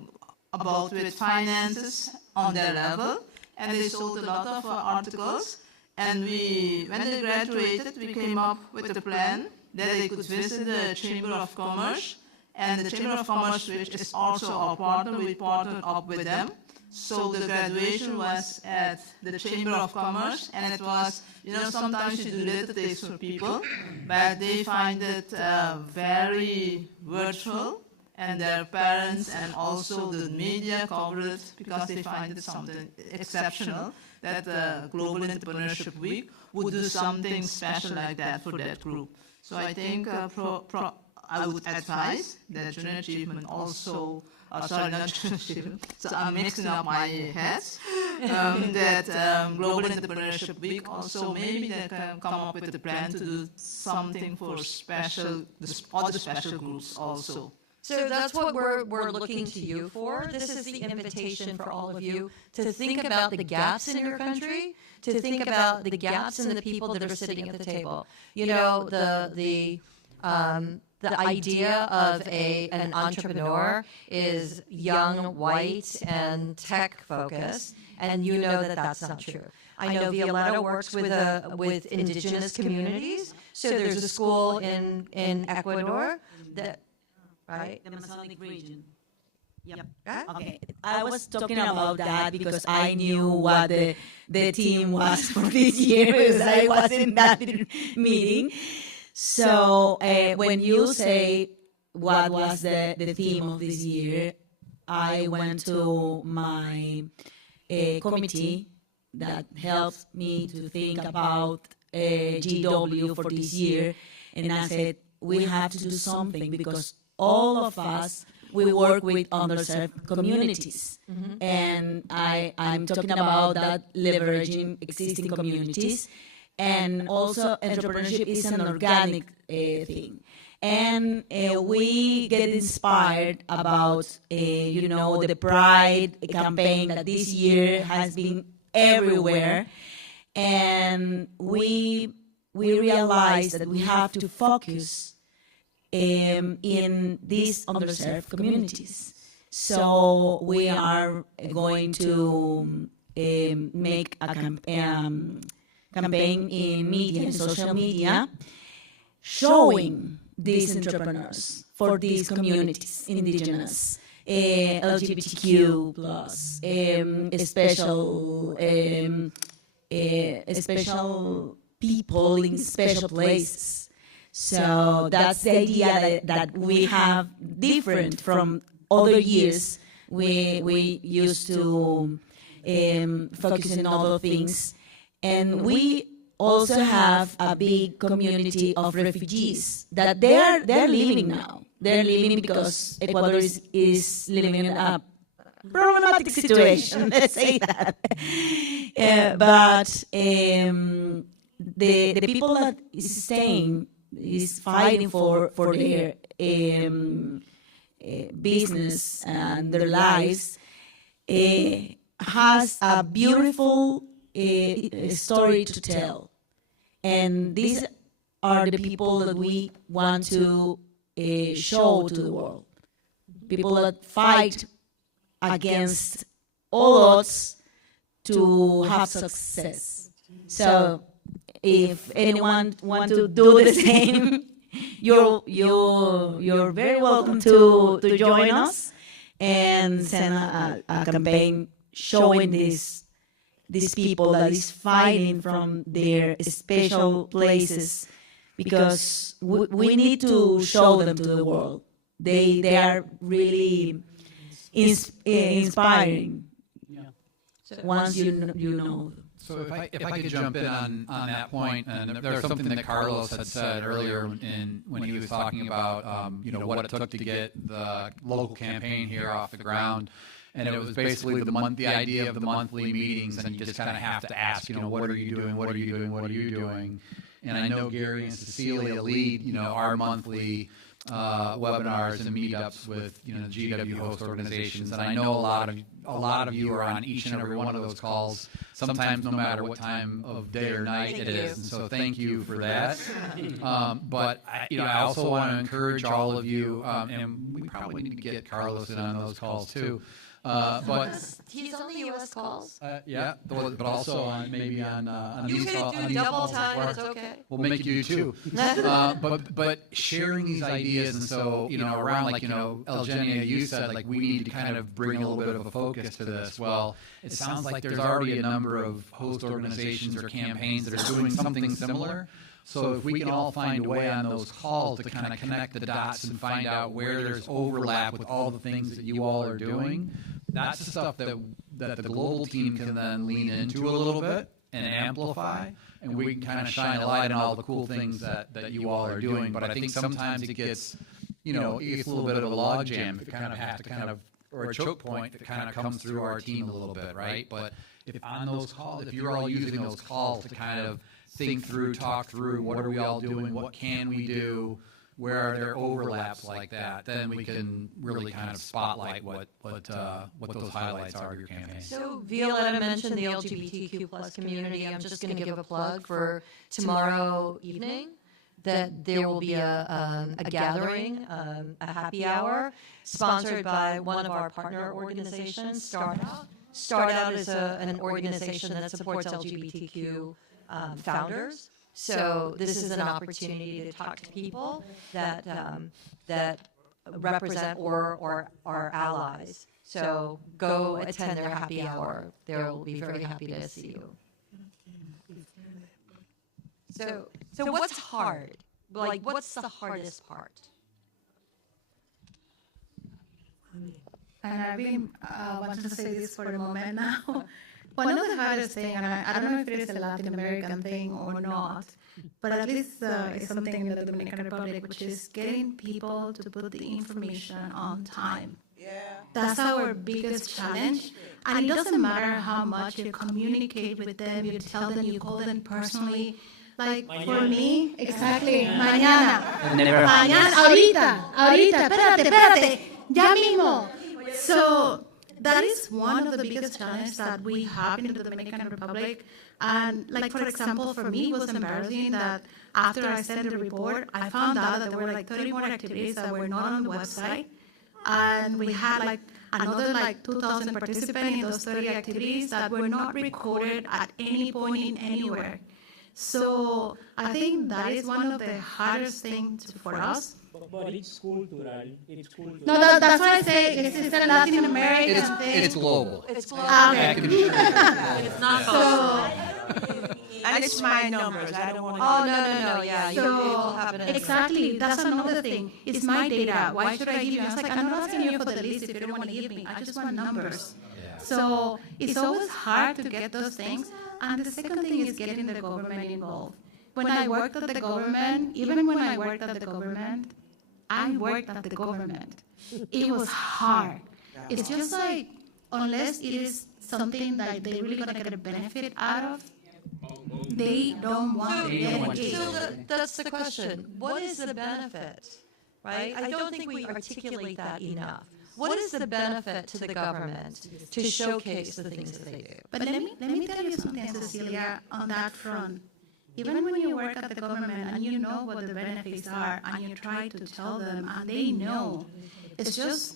about with finances on their level, and they sold a lot of articles. And when they graduated, we came up with a plan that they could visit the Chamber of Commerce, and the Chamber of Commerce, which is also our partner, we partnered up with them. So the graduation was at the Chamber of Commerce, and it was, sometimes you do little things for people, but they find it very virtual, and their parents and also the media cover it because they find it something exceptional that Global Entrepreneurship Week would do something special like that for that group. So I think I would advise that Junior Achievement also, sorry, not Junior Achievement, so I'm mixing up my heads, that Global Entrepreneurship Week also maybe they can come up with a plan to do something for other special groups also. So that's what we're looking to you for. This is the invitation for all of you to think about the gaps in your country, to think about the gaps in the people that are sitting at the table. The idea of an entrepreneur is young, white, and tech focused, and you know that that's not true. I know Violetta works with indigenous communities, so there's a school in Ecuador that. Right? The Amazonic region. Yep. Okay. I was talking about that because I knew what the theme was for this year because I was in that meeting. So when you say what was the theme of this year, I went to my committee that helped me to think about GW for this year, and I said, we have to do something because all of us, we work with underserved communities. Mm-hmm. And I'm talking about that leveraging existing communities and also entrepreneurship is an organic thing. And we get inspired about, the Pride campaign that this year has been everywhere. And we realize that we have to focus in these underserved communities. So we are going to make a campaign in media, in social media, showing these entrepreneurs for these communities, indigenous, LGBTQ plus, special people in special places. So that's the idea that we have different from other years. We used to focus on other things. And we also have a big community of refugees that they're living now. They're living because Ecuador is living in a problematic situation, let's say that. But the people that is staying, is fighting for their business and their lives, has a beautiful story to tell. And these are the people that we want to show to the world. People that fight against all odds to have success. So if anyone want to do the same, you're very welcome to join us and send a campaign showing these people that is fighting from their special places, because we need to show them to the world. They are really inspiring. Yeah. Once you know. So if I could jump in on that point, and there's something that Carlos had said earlier when he was talking about what it took to get the local campaign here off the ground. And it was basically the idea of the monthly meetings, and you just kind of have to ask, what are you doing, what are you doing, what are you doing? And I know Gary and Cecilia lead, our monthly webinars and meetups with, GW host organizations, and I know a lot of you are on each and every one of those calls, sometimes no matter what time of day or night it is, and so thank you for that. But I also want to encourage all of you, and we probably need to get Carlos in on those calls too. But he's on the U.S. calls. Yeah, but also on these calls. You can do double time. It's okay. We'll make you do too. But sharing these ideas, and so around Eugenia, you said we need to kind of bring a little bit of a focus to this. Well, it sounds like there's already a number of host organizations or campaigns that are doing something similar. So if we can all find a way on those calls to kind of connect the dots and find out where there's overlap with all the things that you all are doing, that's the stuff that the global team can then lean into a little bit and amplify, and we can kind of shine a light on all the cool things that you all are doing. But I think sometimes it gets, it's a little bit of a logjam. It kind of have to or a choke point that kind of comes through our team a little bit, right? But if on those calls, if you're all using those calls to kind of think through, talk through, what are we all doing, what can we do, where are there overlaps like that, then we can really kind of spotlight what those highlights are of your campaign. So Violetta mentioned the LGBTQ plus community. I'm just going to give a plug for tomorrow evening, that there will be a gathering, a happy hour, sponsored by one of our partner organizations, Start Out. Start Out is an organization that supports LGBTQ founders. So this is an opportunity to talk to people that represent or are allies. So go attend their happy hour. They'll be very happy to see you. So what's hard? What's the hardest part? And I've been wanting to say this for a moment now. One of the hardest things, and I don't know if it is a Latin American thing or not, but at least it's something in the Dominican Republic, which is getting people to put the information on time. That's our biggest challenge. And it doesn't matter how much you communicate with them, you tell them, you call them personally. Like for me, exactly, mañana. Never. Mañana, ahorita, espérate, ya mismo. So that is one of the biggest challenges that we have in the Dominican Republic. And like, for example, for me, it was embarrassing that after I sent the report, I found out that there were like 30 more activities that were not on the website. And we had like another like 2,000 participants in those 30 activities that were not recorded at any point in anywhere. So I think that is one of the hardest things for us. But it's cultural. It's cultural. No, that's what I say. It's a Latin American thing. It's global. It's global. Okay. It's not so. And it's my numbers. I don't want to. Oh, no. Yeah, So, it will happen. exactly, that's another thing. It's my data. Why should I give you? I was like, I'm not asking you for the list if you don't want to give me. I just want numbers. So it's always hard to get those things. And the second thing is getting the government involved. When I worked at the government, even when I worked at the government, I worked at the government. It was hard. It's just like, unless it is something that they're really going to get a benefit out of, they don't want to get engaged. So that's the question. What is the benefit, right? I don't think we articulate that enough. What is the benefit to the government to showcase the things that they do? But let me tell you something, Cecilia, on that front. Even when you work at the government and you know what the benefits are and you try to tell them and they know, it's just,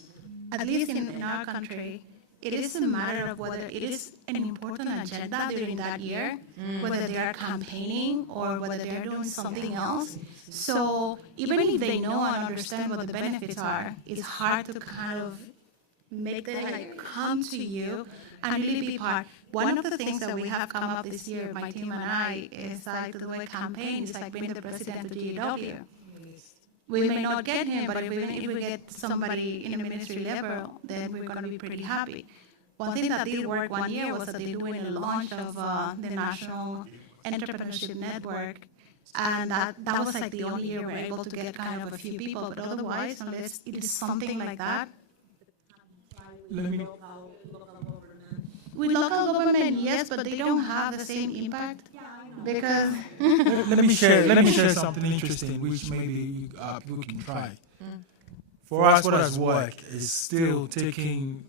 at least in our country, it is a matter of whether it is an important agenda during that year, whether they are campaigning or whether they are doing something else. So even if they know and understand what the benefits are, it's hard to kind of make them like come to you and really be part. One of the things that we have come up this year, my team and I, is like to do a campaign. It's like being the president of GW. We may not get him, but if we get somebody in a ministry level, then we're going to be pretty happy. One thing that did work one year was that they're doing a launch of the National Entrepreneurship Network, and that was like the only year we were able to get kind of a few people, but otherwise, unless it is something like that. With local government, yes, but they don't have the same impact. Because let me share something interesting, which maybe people can try. For us, what has worked is still taking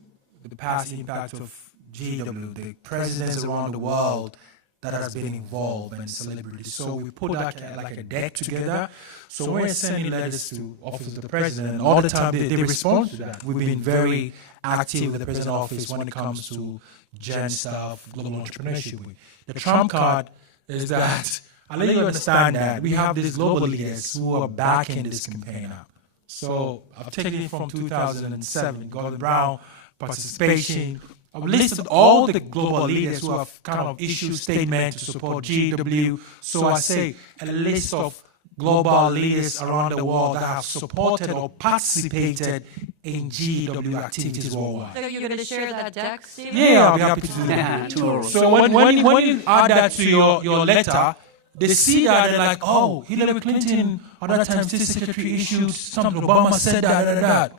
the past impact of GW, the presidents around the world that has been involved and celebrities. So we put that like a deck together. So when we're sending letters to office of the president, all the time they respond to that. We've been very active with the president's office when it comes to gen stuff, global entrepreneurship. The trump card is that, I'll let you understand that we have these global leaders who are backing this campaign up. So I've taken it from 2007, Gordon Brown, participation. I've listed all the global leaders who have kind of issued statements to support GW. So I say a list of global leaders around the world that have supported or participated in GW activities worldwide. So you're going to share that deck, Stephen? Yeah, I'll be happy to do that. So when you add that to your letter, they see that they're like, oh, Hillary Clinton, at that time, State Secretary issued something, Obama said that.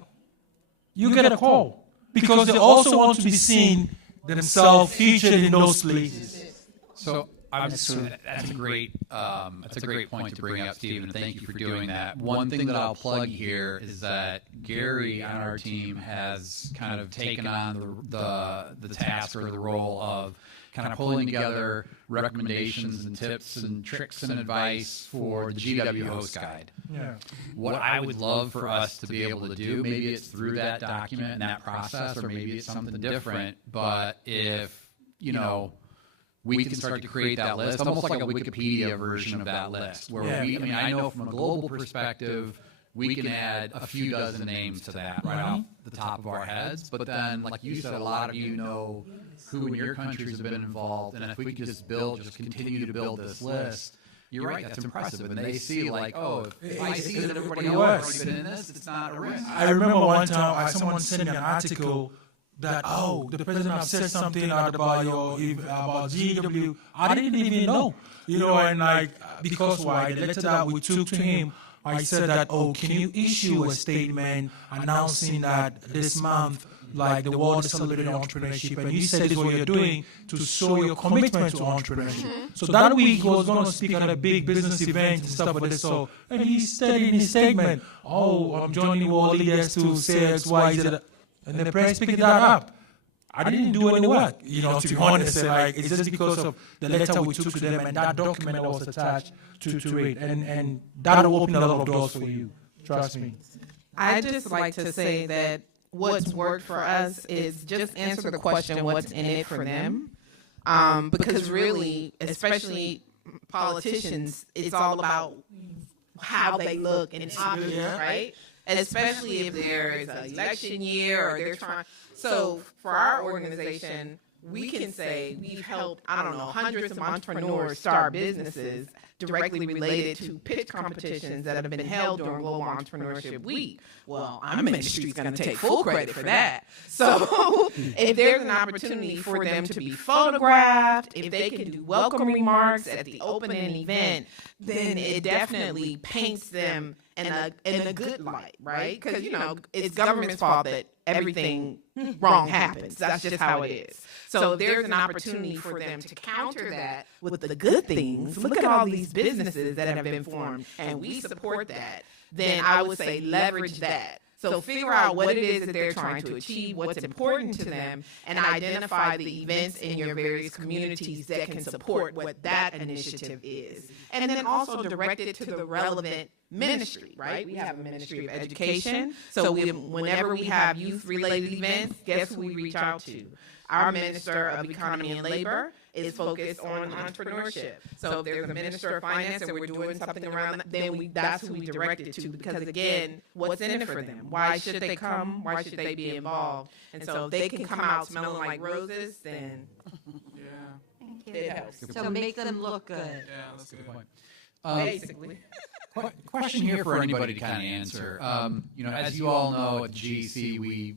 You get a call because they also want to be seen themselves featured in those places. So that's a great point to bring up, Stephen, and thank you for doing that. One thing that I'll plug here is that Gary on our team has kind of taken on the task or the role of kind of pulling together recommendations and tips and tricks and advice for the GW Host Guide. Yeah. What I would love for us to be able to do, maybe it's through that document and that process, or maybe it's something different, but if, we can start to create that list, almost like a Wikipedia version of that list, where I know from a global perspective, we can add a few dozen names to that right off the top of our heads. But then, like you said, a lot of you know who in your countries have been involved, and if we can just continue to build this list, you're right, that's impressive. And they see like, oh, if I see that everybody else has already been in this, it's not a risk. I remember one time someone sent me an article that, the president has said something about GW. I didn't even know, and like, because why? The letter that we took to him, I said that, oh, can you issue a statement announcing that this month, like the world is celebrating entrepreneurship, and you said this is what you're doing to show your commitment to entrepreneurship. So that week he was going to speak at a big business event and stuff like this. So, and he said in his statement, oh, I'm joining world leaders to say X, Y, Z, and the press picked that up. I didn't do any work, to be honest. Like, it's just because of the letter we took to them and that document that was attached to it. And that will open a lot of doors for you. Trust me. I just like to say that what's worked for us is just answer the question, what's in it for them? Because really, especially politicians, it's all about how they look and options, right? Especially if there's an election year or they're trying. So for our organization, we can say we've helped, hundreds of entrepreneurs start businesses directly related to pitch competitions that have been held during Global Entrepreneurship Week. Well, our ministry is going to take full credit for that. So if there's an opportunity for them to be photographed, if they can do welcome remarks at the opening event, then it definitely paints them in a good light, right? Because, it's government's fault that everything wrong happens. That's just how it is. So there's an opportunity for them to counter that with the good things. Look at all these businesses that have been formed, and we support that. Then I would say leverage that. So figure out what it is that they're trying to achieve, what's important to them, and identify the events in your various communities that can support what that initiative is. And then also direct it to the relevant ministry, right? We have a Ministry of Education. So whenever we have youth-related events, guess who we reach out to? Our Minister of Economy and Labor is focused on entrepreneurship. So if there's a Minister of Finance and we're doing something around that, then that's who we direct it to. Because again, what's in it for them? Why should they come? Why should they be involved? And so if they can come out smelling like roses, then it helps. So make them look good. Yeah, that's a good point. Basically. Question here for anybody to kind of answer. As you all know, at GEC, we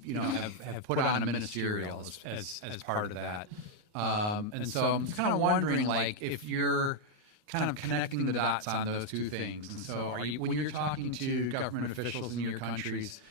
have put on a ministerial as part of that. And so I'm kind of wondering, like, if you're kind of connecting the dots on those two things. And so when you're talking to government officials in your countries,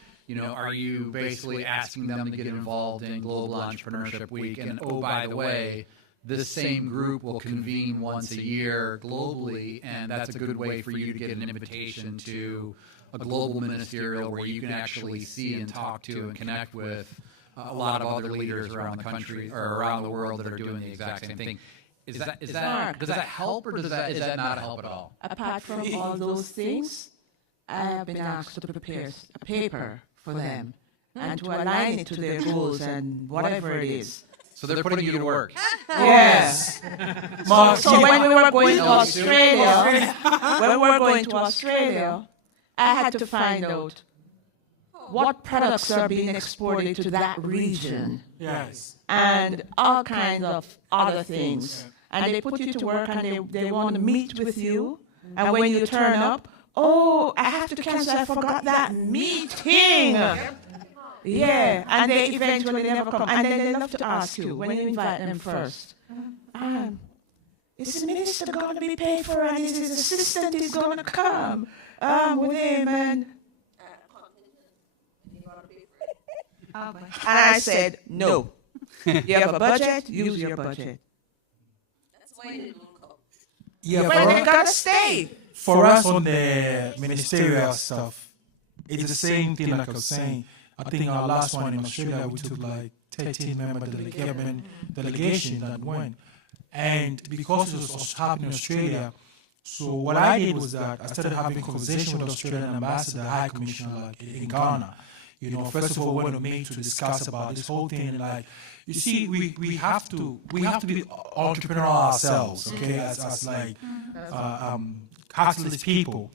are you basically asking them to get involved in Global Entrepreneurship Week? And oh, by the way, this same group will convene once a year globally, and that's a good way for you to get an invitation to a global ministerial where you can actually see and talk to and connect with a lot of other leaders around the country or around the world that are doing the exact same thing. Does that help, or is that not help at all? Apart from all those things, I have been asked to prepare a paper for them and to align it to their goals and whatever it is. So they're putting you to work. Yes. So when we were going to Australia, I had to find out what products are being exported to that region. Yes. And all kinds of other things. And they put you to work and they want to meet with you. And when you turn up, oh, I have to cancel, I forgot that meeting. Yeah, and they eventually never come. And then they love to ask you, when you invite them first, is the minister going to be paid for, and is his assistant is going to come with him? And I said, no. You have a budget, use your budget. That's why they don't come. Yeah, well, they got to stay. For us on the ministerial stuff, it's the same thing like I was saying. I think our last one in Australia, we took like 13-member delegation that went. And because it was happening in Australia, so what I did was that I started having conversation with the Australian ambassador, High Commissioner, like in Ghana. First of all, we went to meet to discuss about this whole thing. Like, you see, we have to be entrepreneurial ourselves, okay, as like capitalist people.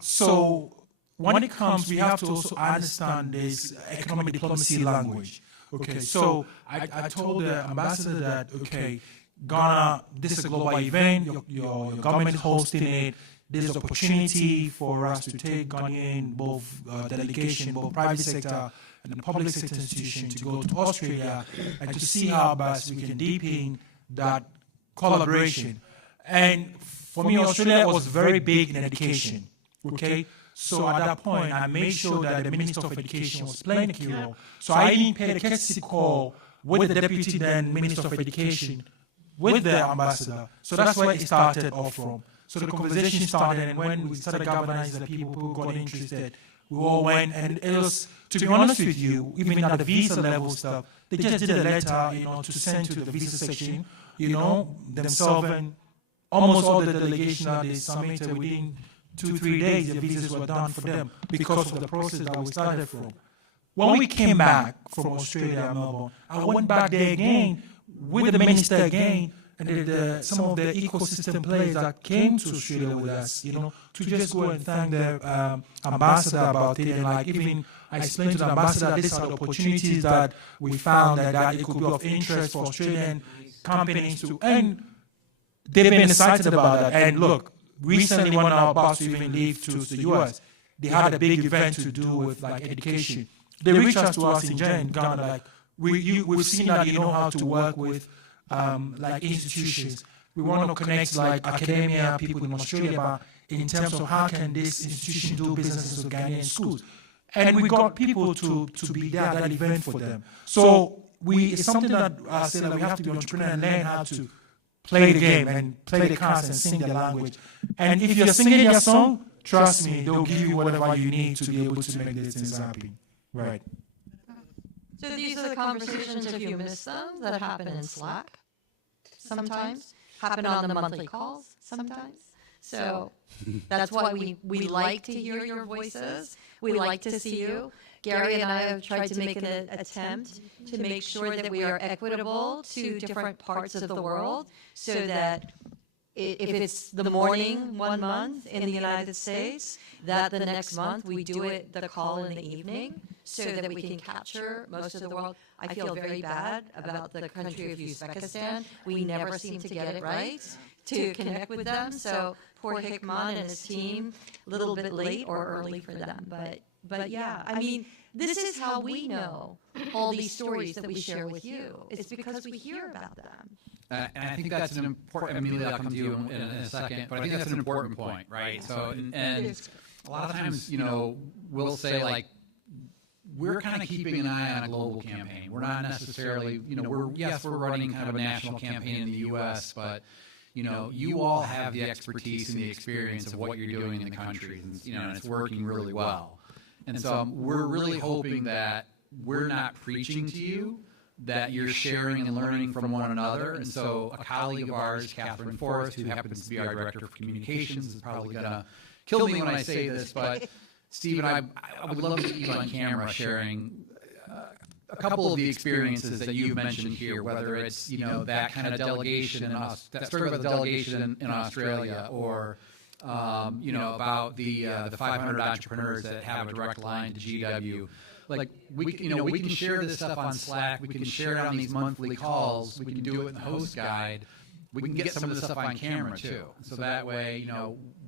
So when it comes, we have to also understand this economic diplomacy language. Okay, so I told the ambassador that, okay, Ghana, this is a global event, your government hosting it, this is an opportunity for us to take Ghanaian, both delegation, both private sector and the public sector institution to go to Australia and to see how best we can deepen that collaboration. And for me, Australia was very big in education, okay? So at that point, I made sure that the Minister of Education was playing a key role. So I even paid a courtesy call with the Deputy then Minister of Education, with the ambassador. So that's where it started off from. So the conversation started, and when we started galvanizing the people got interested, we all went, and it was, to be honest with you, even at the visa level stuff, they just did a letter, to send to the visa section, themselves, and almost all the delegation that they submitted within 2-3 days, the visas were done for them because of the process that we started from. When we came back from Australia, Melbourne, I went back there again with the minister again, and did some of the ecosystem players that came to Australia with us, to just go and thank the ambassador about it. And even I explained to the ambassador, these are the opportunities that we found that it could be of interest for Australian companies to, and they've been excited about that. And look, recently when I was about to even leave to the US, they had a big event to do with education. They reached out to us in Ghana, we've seen that you know how to work with institutions. We want to connect academia, people in Australia, but in terms of how can this institution do businesses with Ghanaian schools. And we got people to be there at that event for them. So it's something that I say that we have to be entrepreneur and learn how to play the game and play the cards and sing the language. And if you're singing your song, trust me, they'll give you whatever you need to be able to make these things happen. Right. So these are the conversations, if you miss them, that happen in Slack sometimes, happen on the monthly calls sometimes. So that's why we like to hear your voices. We like to see you. Gary and I have tried to make an attempt to make sure that we are equitable to different parts of the world, so that if it's the morning 1 month in the United States, that the next month we do it the call in the evening, so that we can capture most of the world. I feel very bad about the country of Uzbekistan. We never seem to get it right to connect with them. So poor Hikman and his team, a little bit late or early for them. But yeah, I mean, this is how we know all these stories that we share with you. It's because we hear about them. And I think that's an important, Amelia, I'll come to you in a second, but I think that's an important point, right? So, and a lot of times, we'll say we're kind of keeping an eye on a global campaign. We're not necessarily, we're running kind of a national campaign in the U.S., but, you all have the expertise and the experience of what you're doing in the country, and it's working really well. And so we're really hoping that we're not preaching to you, that you're sharing and learning from one another. And so a colleague of ours, Catherine Forrest, who happens to be our Director of Communications, is probably going to kill me when I say this, but Steve and I would love to get you on camera sharing a couple of the experiences that you've mentioned here, whether it's, that kind of delegation, that story about the delegation in Australia, or, about the 500 entrepreneurs that have a direct line to GW. We can share this stuff on Slack. We can share it on these monthly calls. We can do it in the host guide. We can get some of this stuff on camera too. So that way,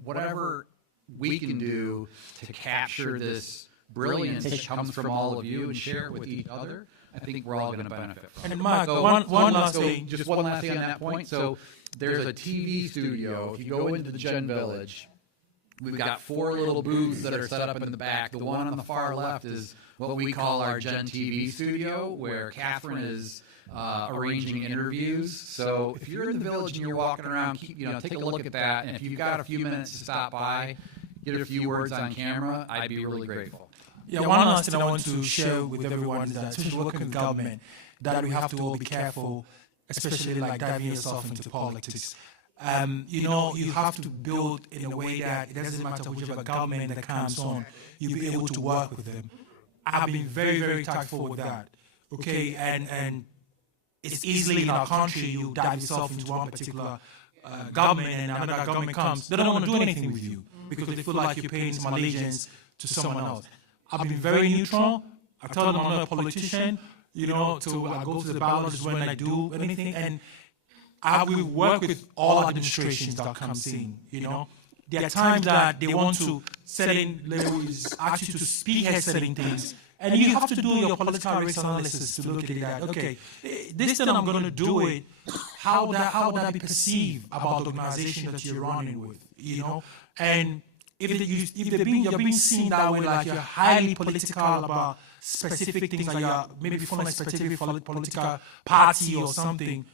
whatever we can do to capture this brilliance that comes from all of you and share it with each other, I think we're all going to benefit from it. And Mark, one last thing. Just one last thing on that point. So there's a TV studio. If you go into the Gen Village, we've got 4 little booths that are set up in the back. The one on the far left is what we call our Gen TV studio, where Catherine is arranging interviews. So if you're in the village and you're walking around, take a look at that. And if you've got a few minutes to stop by, get a few words on camera, I'd be really grateful. Yeah, one last thing I want to share with everyone is that, especially working with government, that we have to all be careful, especially diving yourself into politics. You have to build in a way that it doesn't matter whichever government that comes on, you'll be able to work with them. I've been very, very tactful with that. Okay, and it's easily in our country you dive yourself into one particular government, and another government comes. They don't want to do anything with you because they feel like you're paying some allegiance to someone else. I've been very neutral. I tell them I'm not a politician. I go to the ballots when I do anything, and I will work with all administrations that comes in. There are times that they want to certain levels ask you to spearhead certain things, and you have to do your political risk analysis to look at that. Okay, this thing I'm going to do it. How would that be perceived about the organization that you're running with? And you're being seen that way, like you're highly political about specific things, like you're maybe following a specific political party or something,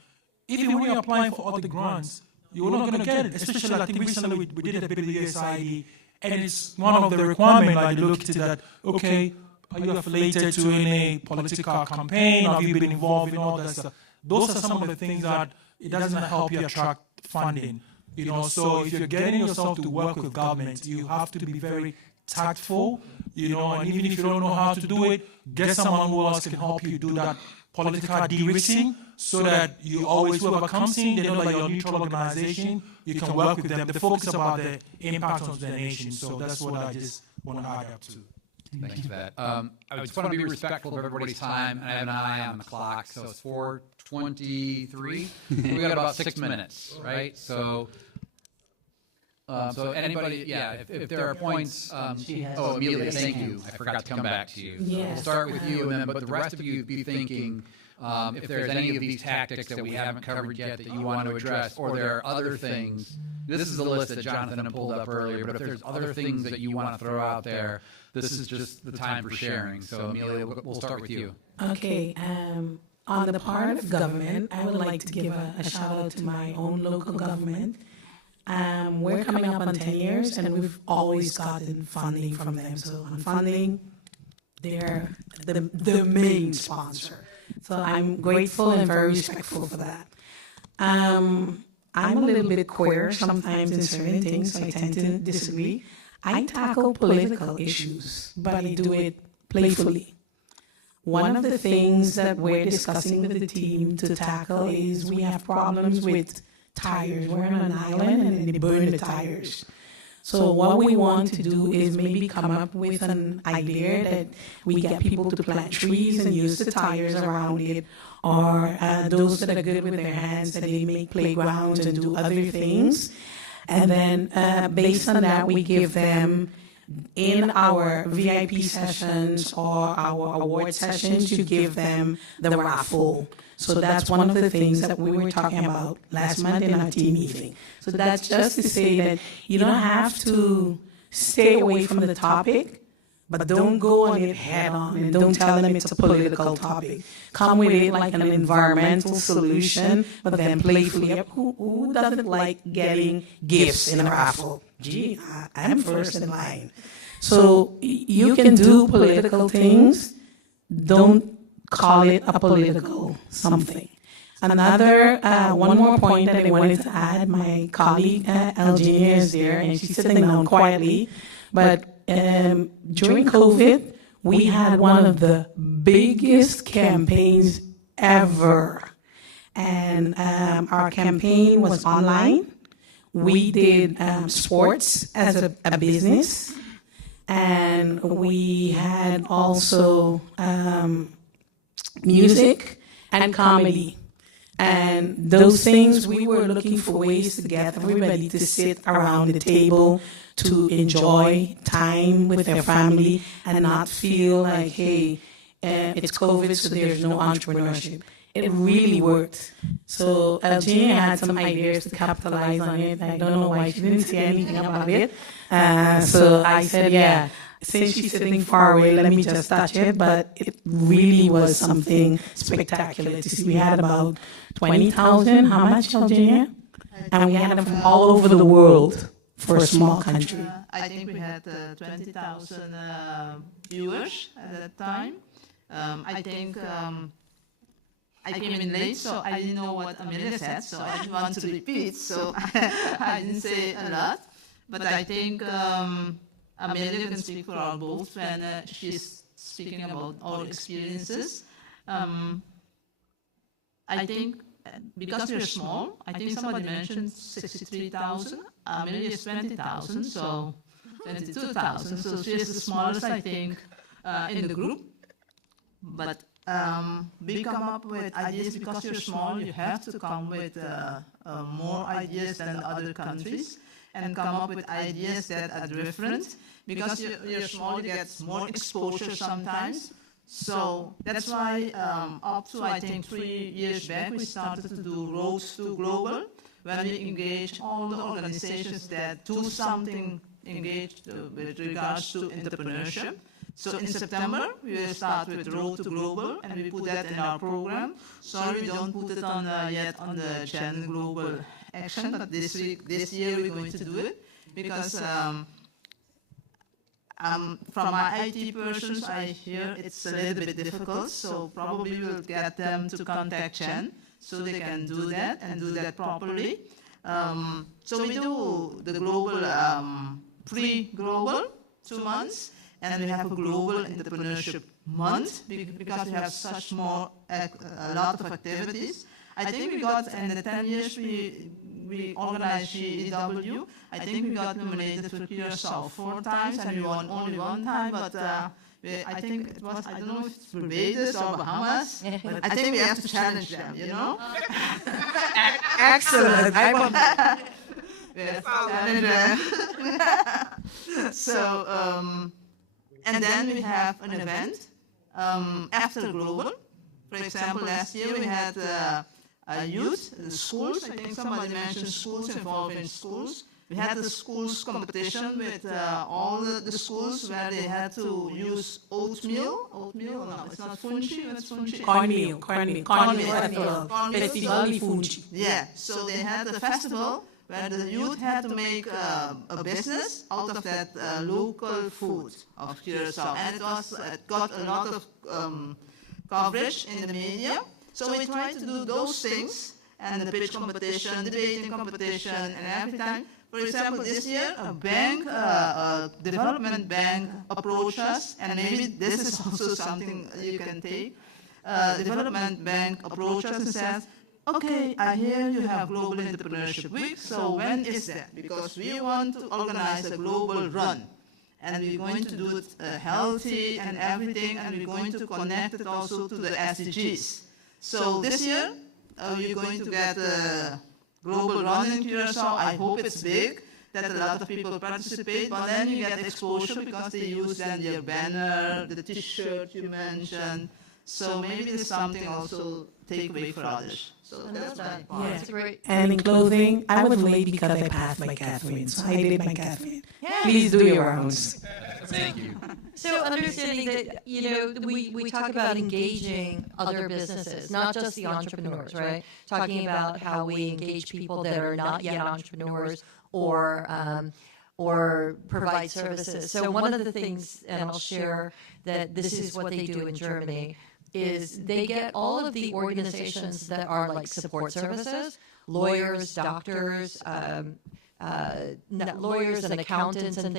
even when you're applying for other grants, you're not going to get it. Especially, I think recently we did a bit of the USAID, and it's one of the requirements, like they looked at that, okay, are you affiliated to any political campaign? Have you been involved in all that stuff? Those are some of the things that it doesn't help you attract funding. So if you're getting yourself to work with government, you have to be very tactful, and even if you don't know how to do it, get someone who else can help you do that political de-risking, so that you always, whoever comes in, they know that you're a neutral organization, you can work with them. The focus about the impact on the nation. So that's what I just want to add up to. Thank you for that. I just want to be respectful of everybody's time, and I have an eye on the clock, so it's 4:23. We got about 6 minutes, right? So anybody, if there are points, Amelia, thank you. I forgot to come back to you. Yes. We'll start with you, and then, but the rest of you be thinking, if there's any of these tactics that we haven't covered yet that you want to address, or there are other things. This is the list that Jonathan had pulled up earlier, but if there's other things that you want to throw out there, this is just the time for sharing. So Amelia, we'll start with you. Okay. On the part of government, I would like to give a shout out to my own local government. We're coming up on 10 years, and we've always gotten funding from them. So on funding, they're the main sponsor. So I'm grateful and very respectful for that. I'm a little bit queer sometimes in certain things, so I tend to disagree. I tackle political issues, but I do it playfully. One of the things that we're discussing with the team to tackle is we have problems with tires. We're on an island and they burn the tires. So what we want to do is maybe come up with an idea that we get people to plant trees and use the tires around it, or those that are good with their hands, that they make playgrounds and do other things. And then based on that, we give them, in our VIP sessions or our award sessions, you give them the raffle. So that's one of the things that we were talking about last month in our team meeting. So that's just to say that you don't have to stay away from the topic, but don't go on it head on and don't tell them it's a political topic. Come with it like an environmental solution, but then playfully, who doesn't like getting gifts in a raffle? Gee, I'm first in line. So you can do political things, don't call it a political something. Another, one more point that I wanted to add, my colleague Elgenia is there, and she's sitting down quietly, but during COVID, we had one of the biggest campaigns ever. And our campaign was online. We did sports as a business. And we had also music and comedy. And those things, we were looking for ways to get everybody to sit around the table to enjoy time with their family and not feel like, hey, it's COVID, so there's no entrepreneurship. It really worked. So Elgenia had some ideas to capitalize on it. I don't know why she didn't say anything about it. So I said, yeah, since she's sitting far away, let me just touch it. But it really was something spectacular to see. We had about 20,000. How much, Elgenia? And we had them from all over the world for a small country. I think we had 20,000 viewers at that time. I think I came in late, so I didn't know what Amelia said, so I didn't want to repeat, so I didn't say a lot. But I think Amelia can speak for our both when she's speaking about our experiences. I think because we're small, I think somebody mentioned 63,000. Amelia is 20,000, so 22,000. So she is the smallest, I think, in the group. But we come up with ideas because you're small. You have to come with more ideas than other countries and come up with ideas that are different. Because you're small, you get more exposure sometimes. So that's why up to, I think, 3 years back, we started to do Roads to Global, when we engage all the organizations that do something engaged with regards to entrepreneurship. So in September, we will start with Road to Global, and we put that in our program. Sorry, we don't put it on yet on the Gen Global Action, but this year we're going to do it because from my IT persons, I hear it's a little bit difficult. So probably we'll get them to contact Gen so they can do that and do that properly. So we do the global pre-global 2 months. And we have a global entrepreneurship month because we have such a lot of activities. I think we got in the 10 years we organized GEW. I think we got nominated for Curaçao 4 times and we won only 1 time. But I think it was, I don't know if it's Barbados or Bahamas, but I think we have to challenge them, you know? Excellent. We have to challenge them. So, and then we have an event after Global. For example, last year we had youth, the schools. I think somebody mentioned schools involving schools. We had the schools competition with all the schools where they had to use oatmeal. Oatmeal? No, it's not fungi. What's fungi? Cornmeal. Festival de fungi. Yeah, so they had a festival where the youth had to make a business out of that local food of Curaçao. And it got a lot of coverage in the media. So we tried to do those things, and the pitch competition, debating competition, and every time. For example, this year, a bank, a development bank approached us, and maybe this is also something you can take. Development bank approached us and says, okay, I hear you have Global Entrepreneurship Week, so when is that? Because we want to organize a global run, and we're going to do it healthy and everything, and we're going to connect it also to the SDGs. So this year, you're going to get a global run in Curaçao. I hope it's big, that a lot of people participate, but then you get exposure because they use then your banner, the t-shirt you mentioned. So maybe there's something also take away for others. So that's my part. That's great. And in closing, I was late because I passed my Catherine, so I did my Catherine. Please do your rounds. Thank you. So understanding that, we talk about engaging other businesses, not just the entrepreneurs, right? Talking about how we engage people that are not yet entrepreneurs or provide services. So one of the things, and I'll share that this is what they do in Germany, is they get all of the organizations that are like support services, lawyers, doctors, lawyers and accountants and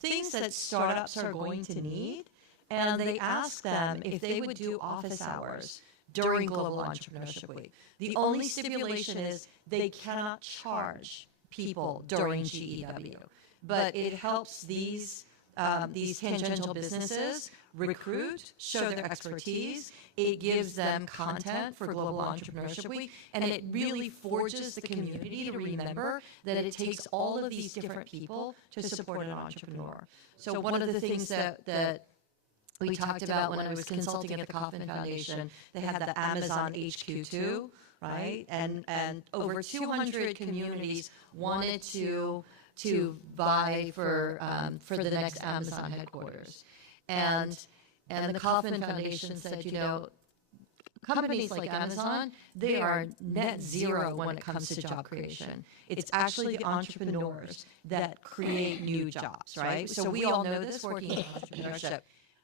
things that startups are going to need, and they ask them if they would do office hours during Global Entrepreneurship Week. The only stipulation is they cannot charge people during GEW, but it helps these tangential businesses recruit, show their expertise. It gives them content for Global Entrepreneurship Week, and it really forges the community to remember that it takes all of these different people to support an entrepreneur. So one of the things that we talked about when I was consulting at the Kauffman Foundation, they had the Amazon HQ2, right? And over 200 communities wanted to vie for the next Amazon headquarters. And the Kauffman Foundation said, companies like Amazon, they are net zero when it comes to job creation. It's actually the entrepreneurs that create new jobs, right? So we all know this working in entrepreneurship.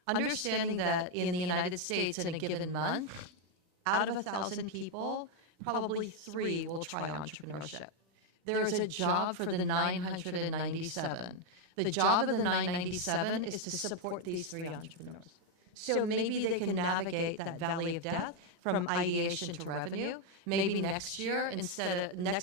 Understanding that in the United States in a given month, out of 1,000 people, probably 3 will try entrepreneurship. There is a job for the 997. The job of the 997 is to support these 3 entrepreneurs. So maybe they can navigate that valley of death from ideation to revenue. Maybe next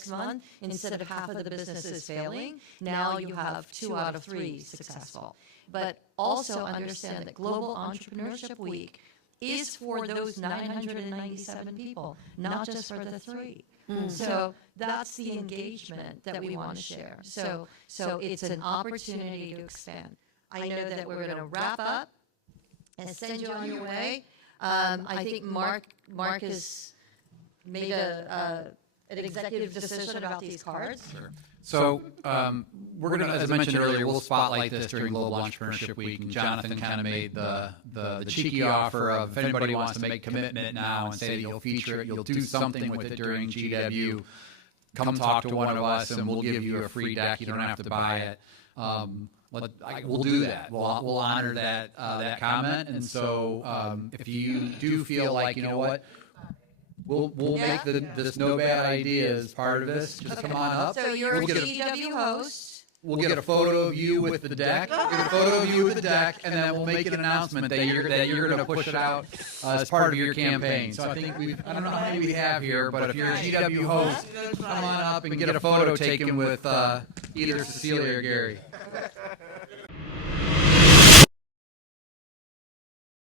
month, instead of half of the businesses failing, now you have 2 out of 3 successful. But also understand that Global Entrepreneurship Week is for those 997 people, not just for the 3. So that's the engagement that we want to share. So it's an opportunity to expand. I know that we're going to wrap up and send you on your way. I think Mark has made a executive decision about these cards? Sure. So we're going to, as I mentioned earlier, we'll spotlight this during Global Entrepreneurship Week. And Jonathan kind of made the cheeky offer of if anybody wants to make a commitment now and say that you'll feature it, you'll do something with it during GW, come talk to one of us and we'll give you a free deck. You don't have to buy it. We'll do that. We'll honor that comment. And so if you do feel like, you know what, we'll make this no bad ideas part of this. Just come on up. So you're a GW host. We'll get a photo of you with the deck. We'll get a photo of you with the deck, and then we'll make an announcement that you're going to push it out as part of your campaign. So I think I don't know how many we have here, but if you're a GW host, come on up and get a photo taken with either Cecilia or Gary.